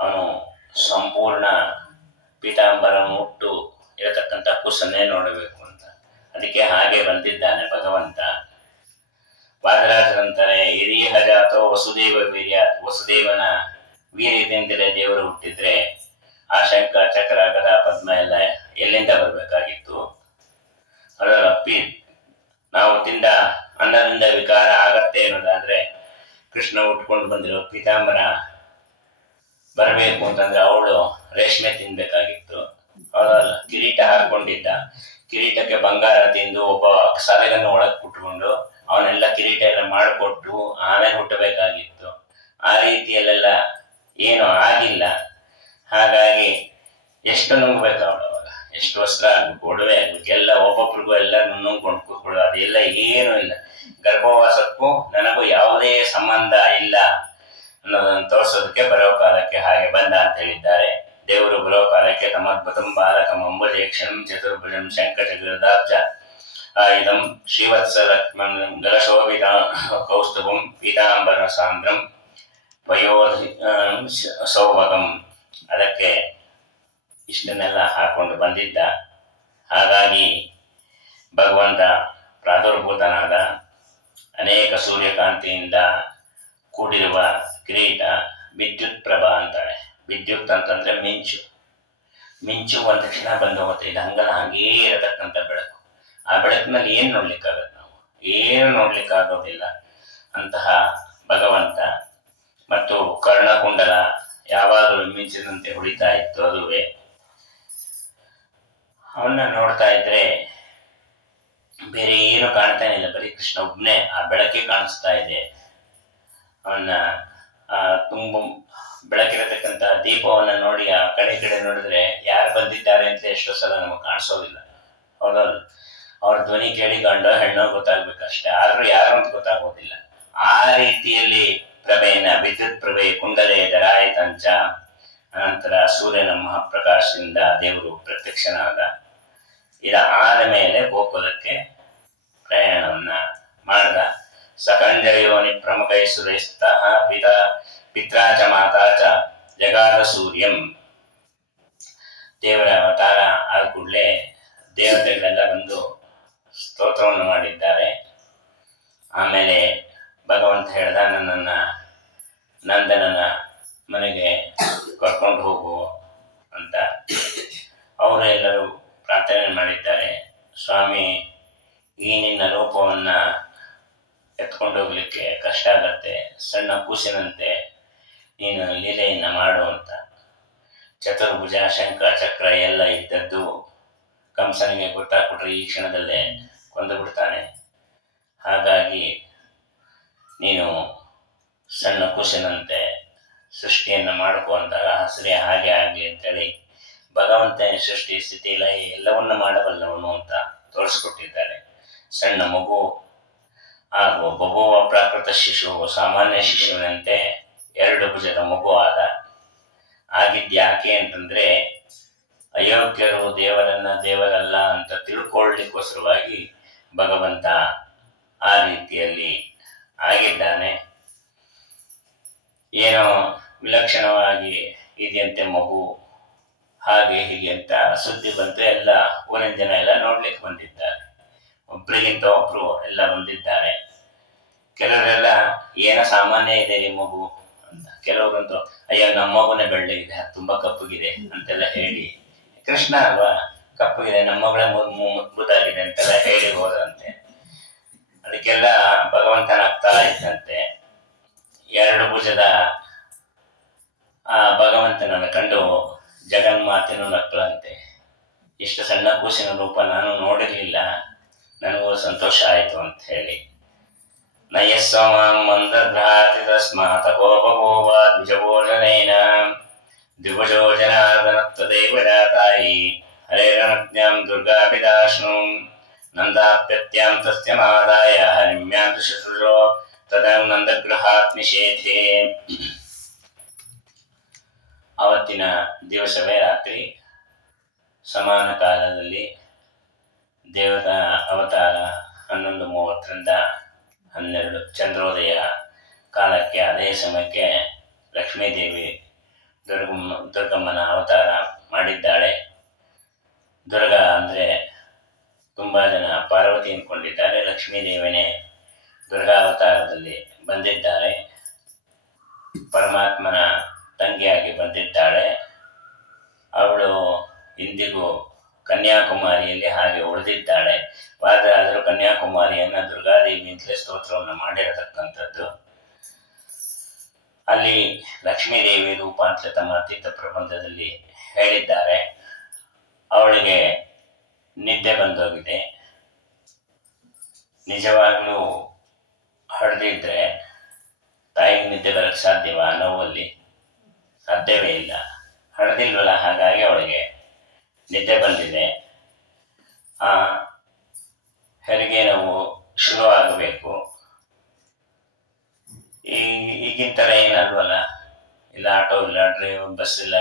ಅವನು ಸಂಪೂರ್ಣ ಪೀತಾಂಬರ ಮುಟ್ಟು ಇರತಕ್ಕಂಥ ಕೂಸನ್ನೇ ನೋಡಬೇಕು ಅಂತ. ಅದಕ್ಕೆ ಹಾಗೆ ಬಂದಿದ್ದಾನೆ ಭಗವಂತ. ವಾದರಾಜರಂತಾರೆ ಹಿರಿಯ ಜಾತೋ ವಸುದೇವ ವೀರ್ಯ. ವಸುದೇವನ ವೀರ್ಯದಿಂದಲೇ ದೇವರು ಹುಟ್ಟಿದ್ರೆ ಆ ಶಂಖ ಚಕ್ರ ಗದಾ ಪದ್ಮ ಎಲ್ಲ ಎಲ್ಲಿಂದ ಬರಬೇಕಾಗಿತ್ತು? ಅದರಪ್ಪಿ ನಾವು ತಿಂದ ಅನ್ನದಿಂದ ವಿಕಾರ ಆಗತ್ತೆ ಅನ್ನೋದಾದ್ರೆ ಕೃಷ್ಣ ಉಟ್ಕೊಂಡು ಬಂದಿರೋ ಪೀತಾಂಬರ ಬರಬೇಕು ಅಂತಂದ್ರೆ ಅವಳು ರೇಷ್ಮೆ ತಿನ್ಬೇಕಾಗಿತ್ತು. ಅವಳಲ್ಲ ಕಿರೀಟ ಹಾಕೊಂಡಿದ್ದ, ಕಿರೀಟಕ್ಕೆ ಬಂಗಾರ ತಿಂದು ಒಬ್ಬ ಸಾಲೆಗನ್ನು ಒಳಗೆ ಕುಟ್ಕೊಂಡು ಅವನೆಲ್ಲ ಕಿರೀಟ ಎಲ್ಲ ಮಾಡಿಕೊಟ್ಟು ಆಮೇಲೆ ಹುಟ್ಟಬೇಕಾಗಿತ್ತು. ಆ ರೀತಿಯಲ್ಲೆಲ್ಲ ಏನು ಆಗಿಲ್ಲ. ಹಾಗಾಗಿ ಎಷ್ಟು ನುಂಗ್ಬೇಕು ಅವಳು ಅವಾಗ, ಎಷ್ಟು ವಸ್ತ್ರ ಆಗ್ಬೇಕು, ಒಡವೆ ಆಗ್ಬೇಕು, ಎಲ್ಲ ಒಬ್ಬೊಬ್ರಿಗೂ ಎಲ್ಲ ನುಂಗ್ಕೊಂಡು ಕೂತ್ಕೊಳ್ಳೋ ಅದೆಲ್ಲ ಏನೂ ಇಲ್ಲ. ಗರ್ಭವಾಸಕ್ಕೂ ನನಗೂ ಯಾವುದೇ ಸಂಬಂಧ ಇಲ್ಲ ಅನ್ನೋದನ್ನು ತೋರಿಸೋದಕ್ಕೆ ಬರೋ ಕಾಲಕ್ಕೆ ಹಾಗೆ ಬಂದ ಅಂತ ಹೇಳಿದ್ದಾರೆ. ದೇವರು ಬರೋ ಕಾಲಕ್ಕೆ ತಮದ್ಭುತಂ ಬಾಲಕಂ ಅಂಬುಜೇಕ್ಷಣಂ ಚತುರ್ಭುಜಂ ಶಂಖಚಕ್ರದಾಬ್ಜ ಆಯುಧಂ ಶ್ರೀವತ್ಸಲಕ್ಷ್ಮಂ ಗಲಶೋಭಿತ ಕೌಸ್ತುಭಂ ಪೀತಾಂಬರ ಸಾಂದ್ರಂ ವಯೋಧಿ ಸೌಭಗಂ. ಅದಕ್ಕೆ ಇಷ್ಟನ್ನೆಲ್ಲ ಹಾಕೊಂಡು ಬಂದಿದ್ದ. ಹಾಗಾಗಿ ಭಗವಂತ ಪ್ರಾದುರ್ಭೂತನಾದ. ಅನೇಕ ಸೂರ್ಯಕಾಂತಿಯಿಂದ ಕೂಡಿರುವ ಕಿರೀಟ ವಿದ್ಯುತ್ ಪ್ರಭಾ ಅಂತಾರೆ. ವಿದ್ಯುತ್ ಅಂತಂದ್ರೆ ಮಿಂಚು. ಮಿಂಚು ಒಂದ ತಕ್ಷಣ ಬಂದು ಹೋಗುತ್ತೆ. ಇದು ಹಂಗಲ್ಲ, ಹಂಗೇ ಇರತಕ್ಕಂಥ ಬೆಳಕು. ಆ ಬೆಳಕಿನಲ್ಲಿ ಏನು ನೋಡ್ಲಿಕ್ಕಾಗತ್ತೆ? ನಾವು ಏನು ನೋಡ್ಲಿಕ್ಕಾಗೋದಿಲ್ಲ. ಅಂತಹ ಭಗವಂತ ಮತ್ತು ಕರ್ಣಕುಂಡಲ ಯಾವಾಗಲೂ ಮಿಂಚಿನಂತೆ ಹೊಡಿತಾ ಇತ್ತು. ಅದುವೇ ಅವನ್ನ ನೋಡ್ತಾ ಇದ್ರೆ ಬೇರೆ ಏನು ಕಾಣ್ತಾನೆ ಇಲ್ಲ, ಬರೀ ಕೃಷ್ಣ ಒಬ್ನೇ. ಆ ಬೆಳಕೆ ಕಾಣಿಸ್ತಾ ಇದೆ. ಅವನ್ನ ತುಂಬ ಬೆಳಕಿರತಕ್ಕಂಥ ದೀಪವನ್ನ ನೋಡಿ ಆ ಕಡೆ ನೋಡಿದ್ರೆ ಯಾರು ಬಂದಿದ್ದಾರೆ ಅಂತ ಎಷ್ಟೋ ಸಲ ನಮಗೆ ಕಾಣಿಸೋದಿಲ್ಲ. ಹೌದಲ್ಲ? ಅವ್ರ ಧ್ವನಿ ಕೇಳಿ ಗಂಡ ಹೆಣ್ಣೋ ಗೊತ್ತಾಗ್ಬೇಕಷ್ಟೇ, ಆದ್ರೂ ಯಾರು ಅಂತ ಗೊತ್ತಾಗೋದಿಲ್ಲ. ಆ ರೀತಿಯಲ್ಲಿ ಪ್ರಭೆಯನ್ನ ವಿದ್ಯುತ್ ಪ್ರಭೆ ಕುಂಡಲೆ ದರಾಯಿತಂಚ. ಅನಂತರ ಸೂರ್ಯನ ಮಹಾಪ್ರಕಾಶದಿಂದ ದೇವರು ಪ್ರತ್ಯಕ್ಷನಾದ. ಆದ ಮೇಲೆ ಗೋಕುಲಕ್ಕೆ ಪ್ರಯಾಣವನ್ನ ಮಾಡಿದ. ಸಕಂಜಯೋನಿ ಪ್ರಮುಖೈ ಸುರೇಸ್ತಃ ಪಿತ್ರಾ ಚ ಮಾತಾ ಚ ಜಗಾದ ಸೂರ್ಯಂ. ದೇವರ ಅವತಾರ ಆದ ಕೂಡಲೇ ದೇವತೆಗಳೆಲ್ಲ ಬಂದು ಸ್ತೋತ್ರವನ್ನು ಮಾಡಿದ್ದಾರೆ. ಆಮೇಲೆ ಭಗವಂತ ಹೇಳ್ದ, ನನ್ನನ್ನ ನಂದನನ ಮನೆಗೆ ಕರ್ಕೊಂಡು ಹೋಗು ಅಂತ. ಅವರೆಲ್ಲರೂ ಪ್ರಾರ್ಥನೆ ಮಾಡಿದ್ದಾರೆ. ಸ್ವಾಮಿ, ಈ ನಿನ್ನ ರೂಪವನ್ನ ಎತ್ಕೊಂಡು ಹೋಗ್ಲಿಕ್ಕೆ ಕಷ್ಟ ಆಗತ್ತೆ, ಸಣ್ಣ ಕೂಸಿನಂತೆ ನೀನು ಲೀಲೆಯನ್ನ ಮಾಡು ಅಂತ. ಚತುರ್ಭುಜ ಶಂಖ ಚಕ್ರ ಎಲ್ಲ ಇದ್ದದ್ದು ಕಂಸನಿಗೆ ಗೊತ್ತಾಗ್ಬಿಟ್ರೆ ಈ ಕ್ಷಣದಲ್ಲೇ ಕೊಂದು ಬಿಡ್ತಾನೆ. ಹಾಗಾಗಿ ನೀನು ಸಣ್ಣ ಕೂಸಿನಂತೆ ಸೃಷ್ಟಿಯನ್ನು ಮಾಡ್ಕೊ ಅಂದಾಗ ಸರಿ ಹಾಗೆ ಆಗಲಿ ಅಂತೇಳಿ ಭಗವಂತನ ಸೃಷ್ಟಿ ಸ್ಥಿತಿ ಇಲ್ಲ ಎಲ್ಲವನ್ನು ಮಾಡಬಲ್ಲವನು ಅಂತ ತೋರಿಸ್ಕೊಟ್ಟಿದ್ದಾರೆ. ಸಣ್ಣ ಮಗು ಹಾಗೂ ಬಭುವ ಪ್ರಾಕೃತ ಶಿಶು ಸಾಮಾನ್ಯ ಶಿಶುವಿನಂತೆ 2 ಭುಜದ ಮಗು ಆಗಿದ್ಯಾಕೆ ಅಂತಂದ್ರೆ ಅಯೋಗ್ಯರು ದೇವರಲ್ಲ ಅಂತ ತಿಳ್ಕೊಳ್ಳಿಕ್ಕೋಸ್ಕರವಾಗಿ ಭಗವಂತ ಆ ರೀತಿಯಲ್ಲಿ ಆಗಿದ್ದಾನೆ. ಏನೋ ವಿಲಕ್ಷಣವಾಗಿ ಇದೆಯಂತೆ ಮಗು, ಹಾಗೆ ಹೀಗೆ ಅಂತ ಸುದ್ದಿ ಬಂತು. ಎಲ್ಲ ಊರಿನ ಜನ ಎಲ್ಲ ನೋಡ್ಲಿಕ್ಕೆ ಬಂದಿದ್ದಾರೆ. ಒಬ್ರಿಗಿಂತ ಒಬ್ರು ಎಲ್ಲ ಬಂದಿದ್ದಾರೆ. ಕೆಲವರೆಲ್ಲ ಏನೋ ಸಾಮಾನ್ಯ ಇದೆ ಈ ಮಗು ಅಂತ, ಕೆಲವರಂತೂ ಅಯ್ಯೋ ನಮ್ಮ ಮಗುನೇ ಬೆಳ್ಳಗಿದೆ, ತುಂಬಾ ಕಪ್ಪಗಿದೆ ಅಂತೆಲ್ಲ ಹೇಳಿ, ಕೃಷ್ಣ ಅಲ್ವಾ ಕಪ್ಪಗಿದೆ, ನಮ್ಮ ಮಗಳೇ ಮುದ್ದಾಗಿದೆ ಅಂತೆಲ್ಲ ಹೇಳಿ ಹೋದಂತೆ. ಅದಕ್ಕೆಲ್ಲ ಭಗವಂತನಾಗ್ತಾ ಇದ್ದಂತೆ 2 ಭುಜದ ಆ ಭಗವಂತನನ್ನು ಕಂಡು ಜಗನ್ಮಾತೆನೂ ನಕ್ಕಳಂತೆ. ಇಷ್ಟು ಸಣ್ಣ ಕೂಸಿನ ರೂಪ ನಾನು ನೋಡಿರ್ಲಿಲ್ಲ, ನನಗೂ ಸಂತೋಷ ಆಯಿತು ಅಂತ ಹೇಳಿ. ನಯಸ್ವಮಾಂ ಮಂದಭ್ರಾತಿ ತಸ್ಮಾತ್ ಗೋಪಗೋವ ದ್ವಿಜಭೋಜನೇನ ದ್ವಿಭುಜೋ ಜನಾರ್ದನತ್ವದೇವ ಜಾತಾಯಿ ಹರೇರನಜ್ಞಾಂ ದುರ್ಗಾಭಿದಾಶ್ನು ನಂದಾಪ್ಯತ್ಯಾಂ ತಸ್ಯ ಮಾದಾಯ ಹರಿಮ್ಯಾಂತು ಶುಶ್ರುಷೋ ತದಂ ನಂದಗೃಹಾತ್ ನಿಷೇಧೆ. ಅವತ್ತಿನ ದಿವಸವೇ ರಾತ್ರಿ ಸಮಾನ ಕಾಲದಲ್ಲಿ ದೇವರ ಅವತಾರ 11:30ರಿಂದ 12 ಚಂದ್ರೋದಯ ಕಾಲಕ್ಕೆ ಅದೇ ಸಮಯಕ್ಕೆ ಲಕ್ಷ್ಮೀದೇವಿ ದುರ್ಗಮ್ಮನ ಅವತಾರ ಮಾಡಿದ್ದಾಳೆ. ದುರ್ಗಾ ಅಂದರೆ ತುಂಬ ಜನ ಪಾರ್ವತಿ ಅಂದ್ಕೊಂಡಿದ್ದಾರೆ. ಲಕ್ಷ್ಮೀದೇವಿನೇ ದುರ್ಗಾವತಾರದಲ್ಲಿ ಬಂದಿದ್ದಾರೆ. ಪರಮಾತ್ಮನ ತಂಗಿಯಾಗಿ ಬಂದಿದ್ದಾಳೆ. ಅವಳು ಇಂದಿಗೂ ಕನ್ಯಾಕುಮಾರಿಯಲ್ಲಿ ಹಾಗೆ ಉಳಿದಿದ್ದಾಳೆ. ಆದರೂ ಕನ್ಯಾಕುಮಾರಿಯನ್ನು ದುರ್ಗಾದೇವಿ ಅಂತಲೇ ಸ್ತೋತ್ರವನ್ನು ಮಾಡಿರತಕ್ಕಂಥದ್ದು. ಅಲ್ಲಿ ಲಕ್ಷ್ಮೀದೇವಿ ರೂಪ ಅಂತ ತಮ್ಮ ಅತೀತ ಪ್ರಬಂಧದಲ್ಲಿ ಹೇಳಿದ್ದಾರೆ. ಅವಳಿಗೆ ನಿದ್ದೆ ಬಂದೋಗಿದೆ. ನಿಜವಾಗ್ಲೂ ಹಡ್ದಿದ್ರೆ ತಾಯಿಗೆ ನಿದ್ದೆ ಬರಕ್ಕೆ ಸಾಧ್ಯವಾ? ನೋವಲ್ಲಿ ಸಾಧ್ಯವೇ ಇಲ್ಲ. ಹಡ್ದಿಲ್ವಲ್ಲ, ಹಾಗಾಗಿ ಅವಳಿಗೆ ನಿದ್ದೆ ಬಂದಿದೆ. ಆ ಹೆರಿಗೆ ನೋವು ಶುರು ಆಗಬೇಕು. ಈಗಿನ ಥರ ಏನಲ್ವಲ್ಲ, ಇಲ್ಲ ಆಟೋ ಇಲ್ಲ, ಬಸ್ ಇಲ್ಲ,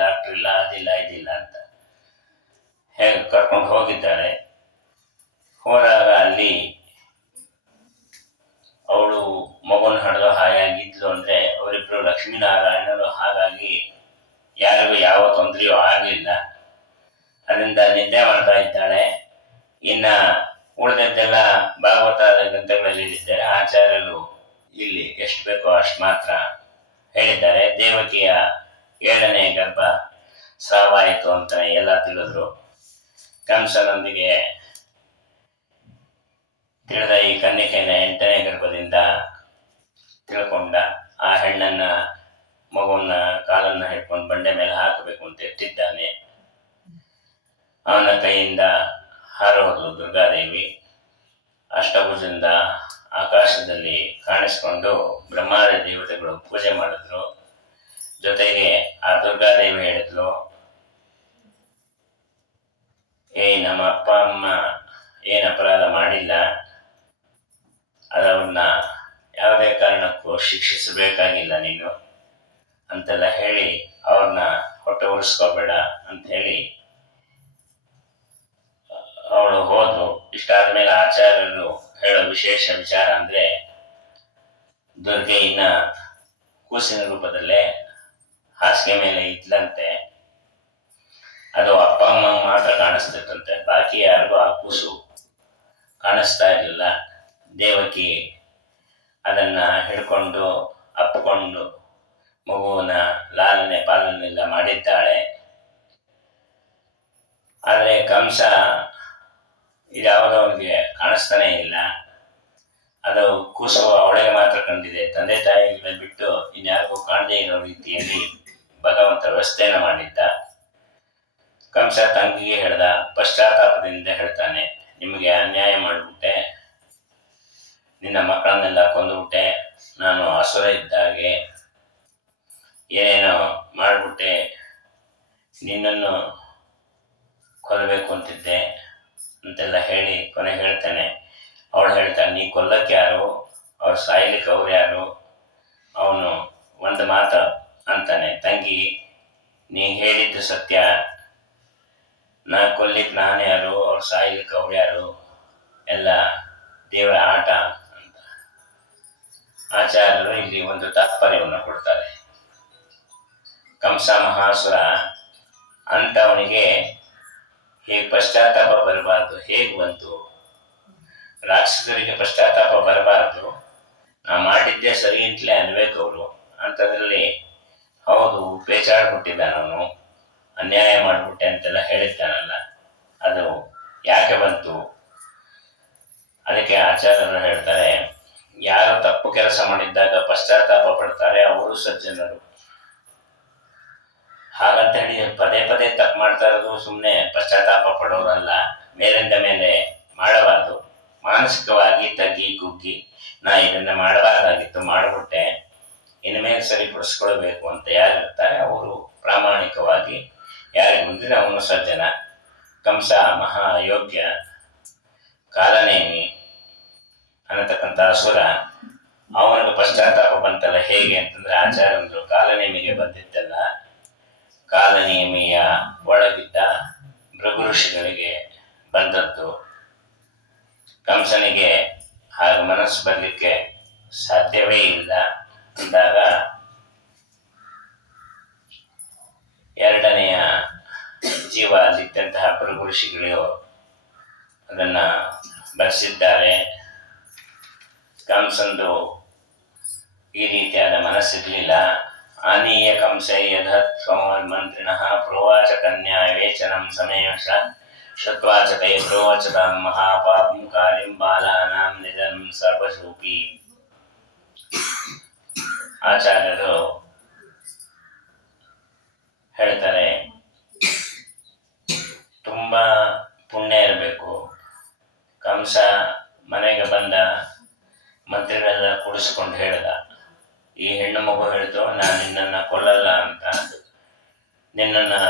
ಡಾಕ್ಟ್ರ್ ಇಲ್ಲ, ಅದಿಲ್ಲ ಇದಿಲ್ಲ ಅಂತ ಹೇಗೆ ಕರ್ಕೊಂಡು ಹೋಗಿದ್ದಾಳೆ. ಹೋದಾಗ ಅಲ್ಲಿ ಅವಳು ಮಗುನ ಹಡ್ದು ಹಾಯಾಗಿದ್ಲು ಅಂದರೆ ಅವರಿಬ್ಬರು ಲಕ್ಷ್ಮೀನಾರಾಯಣರು, ಹಾಗಾಗಿ ಯಾರಿಗೂ ಯಾವ ತೊಂದರೆಯೂ ಆಗಲಿಲ್ಲ. ಅದರಿಂದ ನಿದ್ದೆ ಮಾಡ್ತಾ ಇದ್ದಾಳೆ. ಇನ್ನು ಉಳಿದದ್ದೆಲ್ಲ ಭಾಗವತದ ಗ್ರಂಥಗಳಲ್ಲಿ ಹೇಳಿದ್ದಾರೆ. ಆಚಾರ್ಯರು ಇಲ್ಲಿ ಎಷ್ಟು ಬೇಕೋ ಅಷ್ಟು ಮಾತ್ರ ಹೇಳಿದ್ದಾರೆ. ದೇವಕಿಯ 7ನೇ ಗರ್ಭ ಸ್ರಾವಾಯಿತು ಅಂತ ಎಲ್ಲ ತಿಳಿದ್ರು. ಕಂಸನೊಂದಿಗೆ ತಿಳಿದ ಈ ಕನ್ನಿಕೆಯ 8ನೇ ಗರ್ಭದಿಂದ ತಿಳ್ಕೊಂಡ. ಆ ಹೆಣ್ಣನ್ನ ಮಗುವನ್ನ ಕಾಲನ್ನು ಹಿಡ್ಕೊಂಡು ಬಂಡೆ ಮೇಲೆ ಹಾಕಬೇಕು ಅಂತ ಎತ್ತಿದ್ದಾನೆ. ಅವನ ಕೈಯಿಂದ ಹಾರೋದು ದುರ್ಗಾದೇವಿ. ಅಷ್ಟಭುಜದಿಂದ ಆಕಾಶದಲ್ಲಿ ಕಾಣಿಸ್ಕೊಂಡು ಬ್ರಹ್ಮಾದಿ ದೇವತೆಗಳು ಪೂಜೆ ಮಾಡಿದ್ರು. ಜೊತೆಗೆ ಆ ದುರ್ಗಾದೇವಿ ಹೇಳಿದ್ಲು, ನಮ್ಮ ಅಪ್ಪ ಅಮ್ಮ ಏನು ಅಪರಾಧ ಮಾಡಿಲ್ಲ, ಅದನ್ನ ಯಾವುದೇ ಕಾರಣಕ್ಕೂ ಶಿಕ್ಷಿಸಬೇಕಾಗಿಲ್ಲ ನೀನು ಅಂತೆಲ್ಲ ಹೇಳಿ ಅವ್ರನ್ನ ಹೊಟ್ಟೆ ಉರಿಸ್ಕೋಬೇಡ ಅಂತ ಹೇಳಿ ಅವಳು ಹೋದ್ಲು. ಇಷ್ಟಾದ ಮೇಲೆ ಆಚಾರ್ಯರು ಹೇಳೋ ವಿಶೇಷ ವಿಚಾರ ಅಂದರೆ, ದುರ್ಗೆ ಇನ್ನ ಕೂಸಿನ ರೂಪದಲ್ಲೇ ಹಾಸಿಗೆ ಮೇಲೆ ಇದ್ಲಂತೆ. ಅದು ಅಪ್ಪ ಅಮ್ಮ ಮಾತ್ರ ಕಾಣಿಸ್ತಿತ್ತಂತೆ, ಬಾಕಿ ಯಾರಿಗೂ ಆ ಕೂಸು ಕಾಣಿಸ್ತಾ ಇರಲಿಲ್ಲ. ದೇವಕಿ ಅದನ್ನು ಹಿಡ್ಕೊಂಡು ಅಪ್ಪಿಕೊಂಡು ಮಗುವಿನ ಲಾಲನೆ ಪಾಲನೆಲ್ಲ ಮಾಡಿದ್ದಾಳೆ. ಆದರೆ ಕಂಸ ಇದ್ಯಾವುದೋ ಅವನಿಗೆ ಕಾಣಿಸ್ತಾನೇ ಇಲ್ಲ. ಅದು ಕೂಸು ಅವಳಿಗೆ ಮಾತ್ರ ಕಂಡಿದೆ, ತಂದೆ ತಾಯಿಗಳ ಬಿಟ್ಟು ಇನ್ಯಾರಿಗೂ ಕಾಣದೇ ಇರೋ ರೀತಿಯಲ್ಲಿ ಭಗವಂತ ವ್ಯವಸ್ಥೆಯನ್ನು ಮಾಡಿದ್ದ. ಕಂಸ ತಂಗಿಗೆ ಹೇಳ್ದ, ಪಶ್ಚಾತ್ತಾಪದಿಂದ ಹೇಳ್ತಾನೆ, ನಿಮಗೆ ಅನ್ಯಾಯ ಮಾಡಿಬಿಟ್ಟೆ, ನಿನ್ನ ಮಕ್ಕಳನ್ನೆಲ್ಲ ಕೊಂದುಬಿಟ್ಟೆ, ನಾನು ಅಸುರ ಇದ್ದಾಗೆ ಏನೇನೋ ಮಾಡಿಬಿಟ್ಟೆ, ನಿನ್ನನ್ನು ಕೊಲ್ಲಬೇಕು ಅಂತಿದ್ದೆ ಅಂತೆಲ್ಲ ಹೇಳಿ ಕೊನೆ ಹೇಳ್ತಾನೆ. ಅವಳು ಹೇಳ್ತಾನೆ, ನೀ ಕೊಲ್ಲಕ್ಕೆ ಯಾರು, ಅವ್ರು ಸಾಯ್ಲಿಕ್ಕೆ ಅವ್ರು ಯಾರು? ಅವನು ಒಂದು ಮಾತು ಅಂತಾನೆ, ತಂಗಿ ನೀ ಹೇಳಿದ್ದು ಸತ್ಯ, ನಾ ಕೊಲ್ಲಿಕ್ಕೆ ನಾನು ಯಾರು, ಅವ್ರು ಸಾಯ್ಲಿಕ್ಕೆ ಅವ್ರು ಯಾರು, ಎಲ್ಲ ದೇವರ ಆಟ ಅಂತ ಆಚಾರ್ಯರು ಇಲ್ಲಿ ಒಂದು ತಾತ್ಪರ್ಯವನ್ನು ಕೊಡ್ತಾರೆ. ಕಂಸ ಮಹಾಸುರ ಅಂಥವನಿಗೆ ಹೇಗೆ ಪಶ್ಚಾತ್ತಾಪ ಬರಬಾರ್ದು, ಹೇಗೆ ಬಂತು? ರಾಕ್ಷಸರಿಗೆ ಪಶ್ಚಾತ್ತಾಪ ಬರಬಾರ್ದು, ನಾ ಮಾಡಿದ್ದೆ ಸರಿ ಅಂತಲೇ ಅನ್ಬೇಕು ಅವರು. ಅಂಥದ್ರಲ್ಲಿ ಹೌದು ಬೇಜಾಡ್ಬಿಟ್ಟಿದ್ದಾನ ಅವನು, ಅನ್ಯಾಯ ಮಾಡಿಬಿಟ್ಟೆ ಅಂತೆಲ್ಲ ಹೇಳಿದ್ದಾನಲ್ಲ, ಅದು ಯಾಕೆ ಬಂತು? ಅದಕ್ಕೆ ಆಚಾರ್ಯರು ಹೇಳ್ತಾರೆ, ಯಾರು ತಪ್ಪು ಕೆಲಸ ಮಾಡಿದ್ದಾಗ ಪಶ್ಚಾತ್ತಾಪ ಪಡ್ತಾರೆ ಅವರು ಸಜ್ಜನರು. ಹಾಗಂತ ಹೇಳಿ ಪದೇ ಪದೇ ತಪ್ಪು ಮಾಡ್ತಾ ಇರೋದು ಸುಮ್ಮನೆ ಪಶ್ಚಾತ್ತಾಪ ಪಡೋರಲ್ಲ. ಮೇಲಿಂದ ಮೇಲೆ ಮಾಡಬಾರ್ದು, ಮಾನಸಿಕವಾಗಿ ತಗ್ಗಿ ಕುಗ್ಗಿ ನಾ ಇದನ್ನು ಮಾಡಬಾರ್ದಾಗಿತ್ತು ಮಾಡಿಬಿಟ್ಟೆ, ಇನ್ಮೇಲೆ ಸರಿಪಡಿಸ್ಕೊಳ್ಬೇಕು ಅಂತ ಯಾರಿರ್ತಾರೆ ಅವರು ಪ್ರಾಮಾಣಿಕವಾಗಿ ಯಾರಿಗೆ ಮುಂದಿನ ಅವನು ಸಜ್ಜನ. ಕಂಸ ಮಹಾಯೋಗ್ಯ, ಕಾಲನೇಮಿ ಅನ್ನತಕ್ಕಂಥ ಅಸುರ, ಅವನಿಗೆ ಪಶ್ಚಾತ್ತಾಪ ಬಂತಲ್ಲ ಹೇಗೆ ಅಂತಂದ್ರೆ, ಆಚಾರ್ಯಂದ್ರು ಕಾಲನೇಮಿಗೆ ಬಂದಿದ್ದಲ್ಲ, ಕಾಲನೇಮಿಯ ಒಳಗಿದ್ದ ಭೃಗು ಋಷಿಗಳಿಗೆ ಬಂದದ್ದು. ಕಂಸನಿಗೆ ಹಾಗೆ ಮನಸ್ಸು ಬರಲಿಕ್ಕೆ ಸಾಧ್ಯವೇ ಇಲ್ಲ ಅಂದಾಗ ಎರಡನೆಯ ಜೀವ ಅಲ್ಲಿದ್ದಂತಹ ಭೃಗು ಋಷಿಗಳು ಅದನ್ನು ಬಳಸಿದ್ದಾರೆ. ಕಂಸಂದು ಈ ರೀತಿಯಾದ ಮನಸ್ಸಿರಲಿಲ್ಲ. ಆನೀಯ ಕಂಸೈ ಯಧತ್ವಮನ್ಮಂತ್ರಿಣಃ ಪ್ರೋವಾಚ ಕನ್ಯಾ ವೇಚನಂ ಸಮೇಶ ಶತ್ವಾಚ ತೈ ಪ್ರೋವಚತಾಂ ಮಹಾಪಾಪಂ ಕಾರ್ಯಂ ಬಾಲಾನಾಂ ನಿಜಂ ಸರ್ವಶೂಪಿ. ಆಚಾರ್ಯರು ಹೇಳ್ತಾರೆ, ತುಂಬ ಪುಣ್ಯ ಇರಬೇಕು. ಕಂಸ ಮನೆಗೆ ಬಂದ ಮಂತ್ರಿಗಳೆಲ್ಲ ಕೂಡಿಸ್ಕೊಂಡು ಹೇಳ್ದ, ಈ ಹೆಣ್ಣು ಮಗು ಹೇಳ್ತು ನಾನು ನಿನ್ನನ್ನು ಕೊಲ್ಲಲ್ಲ ಅಂತ, ನಿನ್ನನ್ನು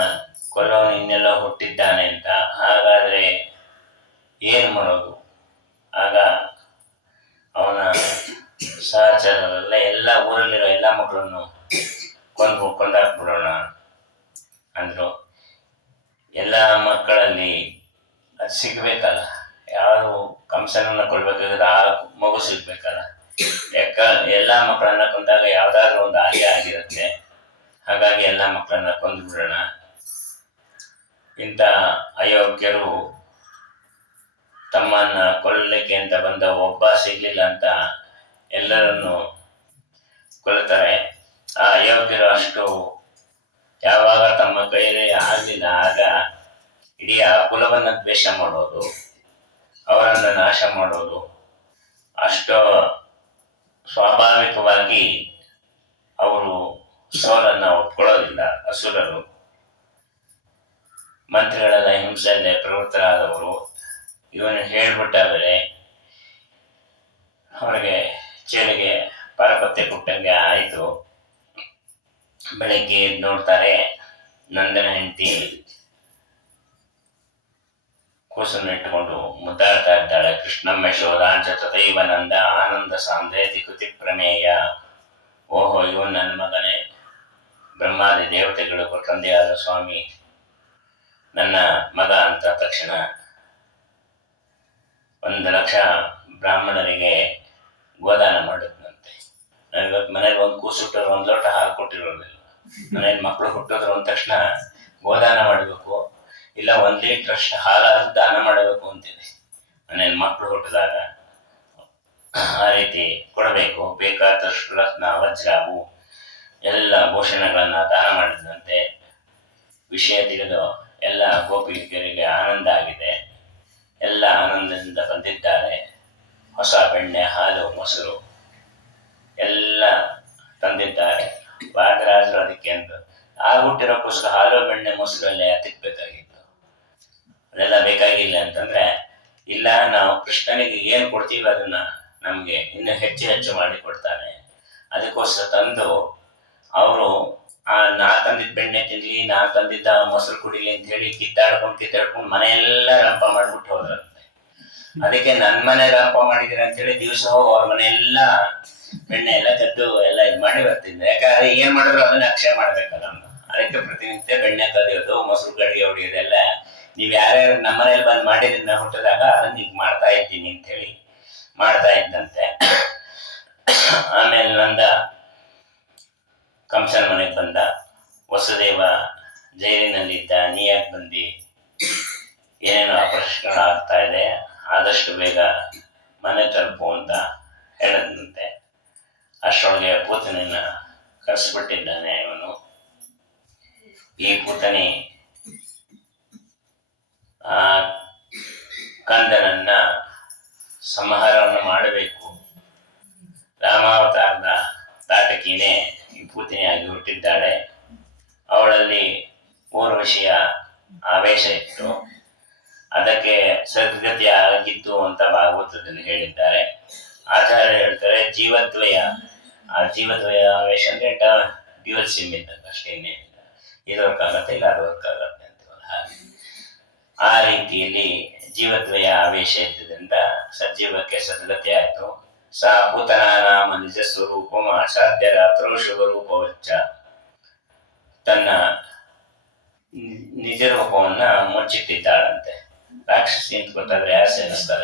ಕೊಲ್ಲೋನು ಇನ್ನೆಲ್ಲೋ ಹುಟ್ಟಿದ್ದಾನೆ ಅಂತ, ಹಾಗಾದರೆ ಏನು ಮಾಡೋದು? ಆಗ ಅವನ ಸಹಚರರೆಲ್ಲ ಎಲ್ಲ ಊರಲ್ಲಿರೋ ಎಲ್ಲ ಮಕ್ಕಳನ್ನು ಕೊಂದಾಕ್ಬಿಡೋಣ ಅಂದರು. ಎಲ್ಲ ಮಕ್ಕಳಲ್ಲಿ ಅದು ಸಿಗಬೇಕಲ್ಲ, ಯಾರು ಕಂಸನನ್ನು ಕೊಲ್ಬೇಕಾದ್ರೆ ಆ ಮಗು ಸಿಗ್ಬೇಕಲ್ಲ. ಎಲ್ಲ ಮಕ್ಕಳನ್ನ ಕೊಂದಾಗ ಯಾವುದಾದ್ರೂ ಒಂದು ಹಾಗೆ ಆಗಿರುತ್ತೆ. ಹಾಗಾಗಿ ಎಲ್ಲ ಮಕ್ಕಳನ್ನ ಕೊಂದು ಬಿಡೋಣ. ಇಂಥ ಅಯೋಗ್ಯರು ತಮ್ಮನ್ನ ಕೊಲ್ಲಲಿಕ್ಕೆ ಅಂತ ಬಂದ ಒಬ್ಬ ಸಿಗ್ಲಿಲ್ಲ ಅಂತ ಎಲ್ಲರನ್ನು ಕೊಲ್ತಾರೆ. ಆ ಅಯೋಗ್ಯರು ಅಷ್ಟು ಯಾವಾಗ ತಮ್ಮ ಕೈಯಲ್ಲಿ ಆಗಲಿಲ್ಲ ಆಗ ಇಡೀ ಆ ಕುಲವನ್ನು ದ್ವೇಷ ಮಾಡೋದು, ಅವರನ್ನು ನಾಶ ಮಾಡೋದು, ಅಷ್ಟು ಸ್ವಾಭಾವಿಕವಾಗಿ ಅವರು ಸೋಲನ್ನು ಒಪ್ಕೊಳ್ಳೋದಿಲ್ಲ. ಅಸುರರು ಮಂತ್ರಿಗಳೆಲ್ಲ ಹಿಂಸೆಯಲ್ಲೇ ಪ್ರವೃತ್ತರಾದವರು. ಇವನು ಹೇಳ್ಬಿಟ್ಟಾದರೆ ಅವರಿಗೆ ಚೇಳಿಗೆ ಪಾರಪತ್ಯ ಕೊಟ್ಟಂಗೆ ಆಯಿತು. ಬೆಳಗ್ಗೆ ಎದ್ದು ನೋಡ್ತಾರೆ, ನಂದನ ಹೆಂಡತಿ ಕೂಸನ್ನು ಇಟ್ಟುಕೊಂಡು ಮುದ್ದಾಡ್ತಾ ಇದ್ದಾಳೆ. ಕೃಷ್ಣಮ್ಮ ಯಶೋದಾಂಚ ತಥೈವ ನಂದ ಆನಂದ ಸಾಂದ್ರೇತಿ ಕೃತಿ ಪ್ರಮೇಯ. ಓಹೋ, ಇವನು ನನ್ನ ಮಗನೇ, ಬ್ರಹ್ಮಾದಿ ದೇವತೆಗಳು ತಂದೆಯಾದ ಸ್ವಾಮಿ ನನ್ನ ಮಗ ಅಂತ ತಕ್ಷಣ 1,00,000 ಬ್ರಾಹ್ಮಣರಿಗೆ ಗೋದಾನ ಮಾಡಿದ್ನಂತೆ. ನಾವಿವತ್ತು ಮನೇಲಿ ಒಂದು ಕೂಸು ಹುಟ್ಟಿದ್ರೆ 1 ಲೋಟ ಹಾಲು ಕೊಟ್ಟಿರೋದಿಲ್ಲ. ಮನೇಲಿ ಮಕ್ಕಳು ಹುಟ್ಟಿದ್ರು ಅಂದ ತಕ್ಷಣ ಗೋದಾನ ಮಾಡಬೇಕು, ಇಲ್ಲ 1 ಲೀಟ್ರಷ್ಟು ಹಾಲಾದ್ರೂ ದಾನ ಮಾಡಬೇಕು ಅಂತಿದೆ. ಮನೇಲಿ ಮಕ್ಕಳು ಹುಟ್ಟಿದಾಗ ಆ ರೀತಿ ಕೊಡಬೇಕು. ಬೇಕಾದಷ್ಟು ರತ್ನ ವಜ್ರವು ಎಲ್ಲ ಭೂಷಣಗಳನ್ನು ದಾನ ಮಾಡಿದಂತೆ. ವಿಷಯ ತಿಳಿದು ಎಲ್ಲ ಗೋಪಿಯರಿಗೆ ಆನಂದ ಆಗಿದೆ. ಎಲ್ಲ ಆನಂದದಿಂದ ಬಂದಿದ್ದಾರೆ. ಹೊಸ ಬೆಣ್ಣೆ, ಹಾಲು, ಮೊಸರು ಎಲ್ಲ ತಂದಿದ್ದಾರೆ. ವಾದರಾಜರು ಅದಕ್ಕೆ ಅಂತ ಹುಟ್ಟಿರೋ ಪುಸ್ತಕ ಹಾಲು ಬೆಣ್ಣೆ ಮೊಸರಲ್ಲೇ ತಿಕ್ಬೇಕಾಗಿತ್ತು. ಅದೆಲ್ಲ ಬೇಕಾಗಿಲ್ಲ ಅಂತಂದ್ರೆ, ಇಲ್ಲ ನಾವು ಕೃಷ್ಣನಿಗೆ ಏನು ಕೊಡ್ತೀವಿ ಅದನ್ನ ನಮಗೆ ಇನ್ನೂ ಹೆಚ್ಚು ಹೆಚ್ಚು ಮಾಡಿ ಕೊಡ್ತಾನೆ. ಅದಕ್ಕೋಸ್ಕರ ತಂದು ಅವರು ನಾ ತಂದಿದ್ದ ಬೆಣ್ಣೆ ತಿನ್ಲಿ, ನಾ ತಂದಿದ್ದ ಮೊಸರು ಕುಡಿಲಿ ಅಂತ ಹೇಳಿ ಕಿತ್ತಾಡ್ಕೊಂಡು ಮನೆಯೆಲ್ಲ ರಂಪ ಮಾಡ್ಬಿಟ್ಟು ಹೋದ್ರಂತೆ. ಅದಕ್ಕೆ ನನ್ ಮನೆ ರಂಪ ಮಾಡಿದಿರ ಅಂತ ಹೇಳಿ ದಿವಸ ಹೋಗಿ ಅವ್ರ ಮನೆಯೆಲ್ಲ ಬೆಣ್ಣೆ ಎಲ್ಲ ಕದ್ದು ಎಲ್ಲ ಇದ್ ಮಾಡಿ ಬರ್ತಿದ್ದೆ. ಯಾಕಂದ್ರೆ ಏನ್ ಮಾಡಿದ್ರು ಅದನ್ನ ಅಕ್ಷಯ ಮಾಡ್ಬೇಕಲ್ಲ. ಅದಕ್ಕೆ ಪ್ರತಿನಿತ್ಯ ಬೆಣ್ಣೆ ಕದಿಯೋದು, ಮೊಸರು ಗಡಿಗೆ ಹೊಡಿಯೋದೆಲ್ಲ ನೀವ್ ಯಾರ್ಯಾರು ನಮ್ಮ ಮನೇಲಿ ಬಂದ್ ಮಾಡಿದ್ರಿಂದ ಹುಟ್ಟಿದಾಗ ಅದನ್ನ ಈಗ ಮಾಡ್ತಾ ಇದ್ದೀನಿ ಅಂತ ಹೇಳಿ ಮಾಡ್ತಾ ಇದ್ದಂತೆ. ಆಮೇಲೆ ನಂದ ಕಂಸನ ಮನೆಗೆ ಬಂದ. ವಸುದೇವ ಜೈಲಿನಲ್ಲಿದ್ದ, ನೀ ಯಾಕೆ ಬಂದಿ, ಏನೇನೋ ಅಪರಿಷ್ಕಾರ ಆಗ್ತಾ ಇದೆ, ಆದಷ್ಟು ಬೇಗ ಮನೆ ತಲುಪು ಅಂತ ಹೇಳದಂತೆ. ಅಷ್ಟರೊಳಗೆ ಪೂತನಿನ ಕರೆಸ್ಬಿಟ್ಟಿದ್ದಾನೆ ಇವನು. ಈ ಪೂತನಿ ಆ ಕಂದನನ್ನ ಸಂಹಾರವನ್ನು ಮಾಡಬೇಕು. ರಾಮಾವತಾರದ ತಾಟಕಿನೇ ಈ ಪೂತನಿಯಾಗಿ ಹುಟ್ಟಿದ್ದಾಳೆ. ಅವಳಲ್ಲಿ ಊರ್ವಶಿಯ ಆವೇಶ ಇತ್ತು. ಅದಕ್ಕೆ ಸದ್ಗತಿ ಆಗಿತ್ತು ಅಂತ ಭಾಗವತದಲ್ಲಿ ಹೇಳಿದ್ದಾರೆ. ಆಚಾರ್ಯ ಹೇಳ್ತಾರೆ ಜೀವದ್ವಯ, ಆ ಜೀವದ್ವಯ ಆವೇಶ ಅಂದ್ರೆ ಡ್ಯೂಯಲ್ ಸಿಮ್ ಇದ್ದಂತ ಅಷ್ಟೇ, ಇನ್ನೇನಿಲ್ಲ. ಇದು ವರ್ಕ್ ಆಗತ್ತೆ, ಇಲ್ಲ ಅದು ವರ್ಕ್ ಆಗತ್ತೆ ಅಂತ. ಹಾಗೆ ಆ ರೀತಿಯಲ್ಲಿ ಜೀವದ್ವಯ ಆವೇಶ ಇದ್ದದ್ರಿಂದ ಸಜ್ಜೀವಕ್ಕೆ ಸದ್ಗತಿ ಆಯಿತು. ಸಾ ಪೂತನ ನಾಮ ನಿಜ ಸ್ವರೂಪ ಅಸಾಧ್ಯ ರಾತ್ರೋ ಶುಭ ರೂಪವಚ್ಚ, ತನ್ನ ನಿಜ ರೂಪವನ್ನ ಮುಚ್ಚಿಟ್ಟಿದ್ದಾಳಂತೆ. ರಾಕ್ಷಸಿ ಅಂತ ಗೊತ್ತಾದ್ರೆ ಯಾರು ಸೇರಿಸ್ತಾರೆ?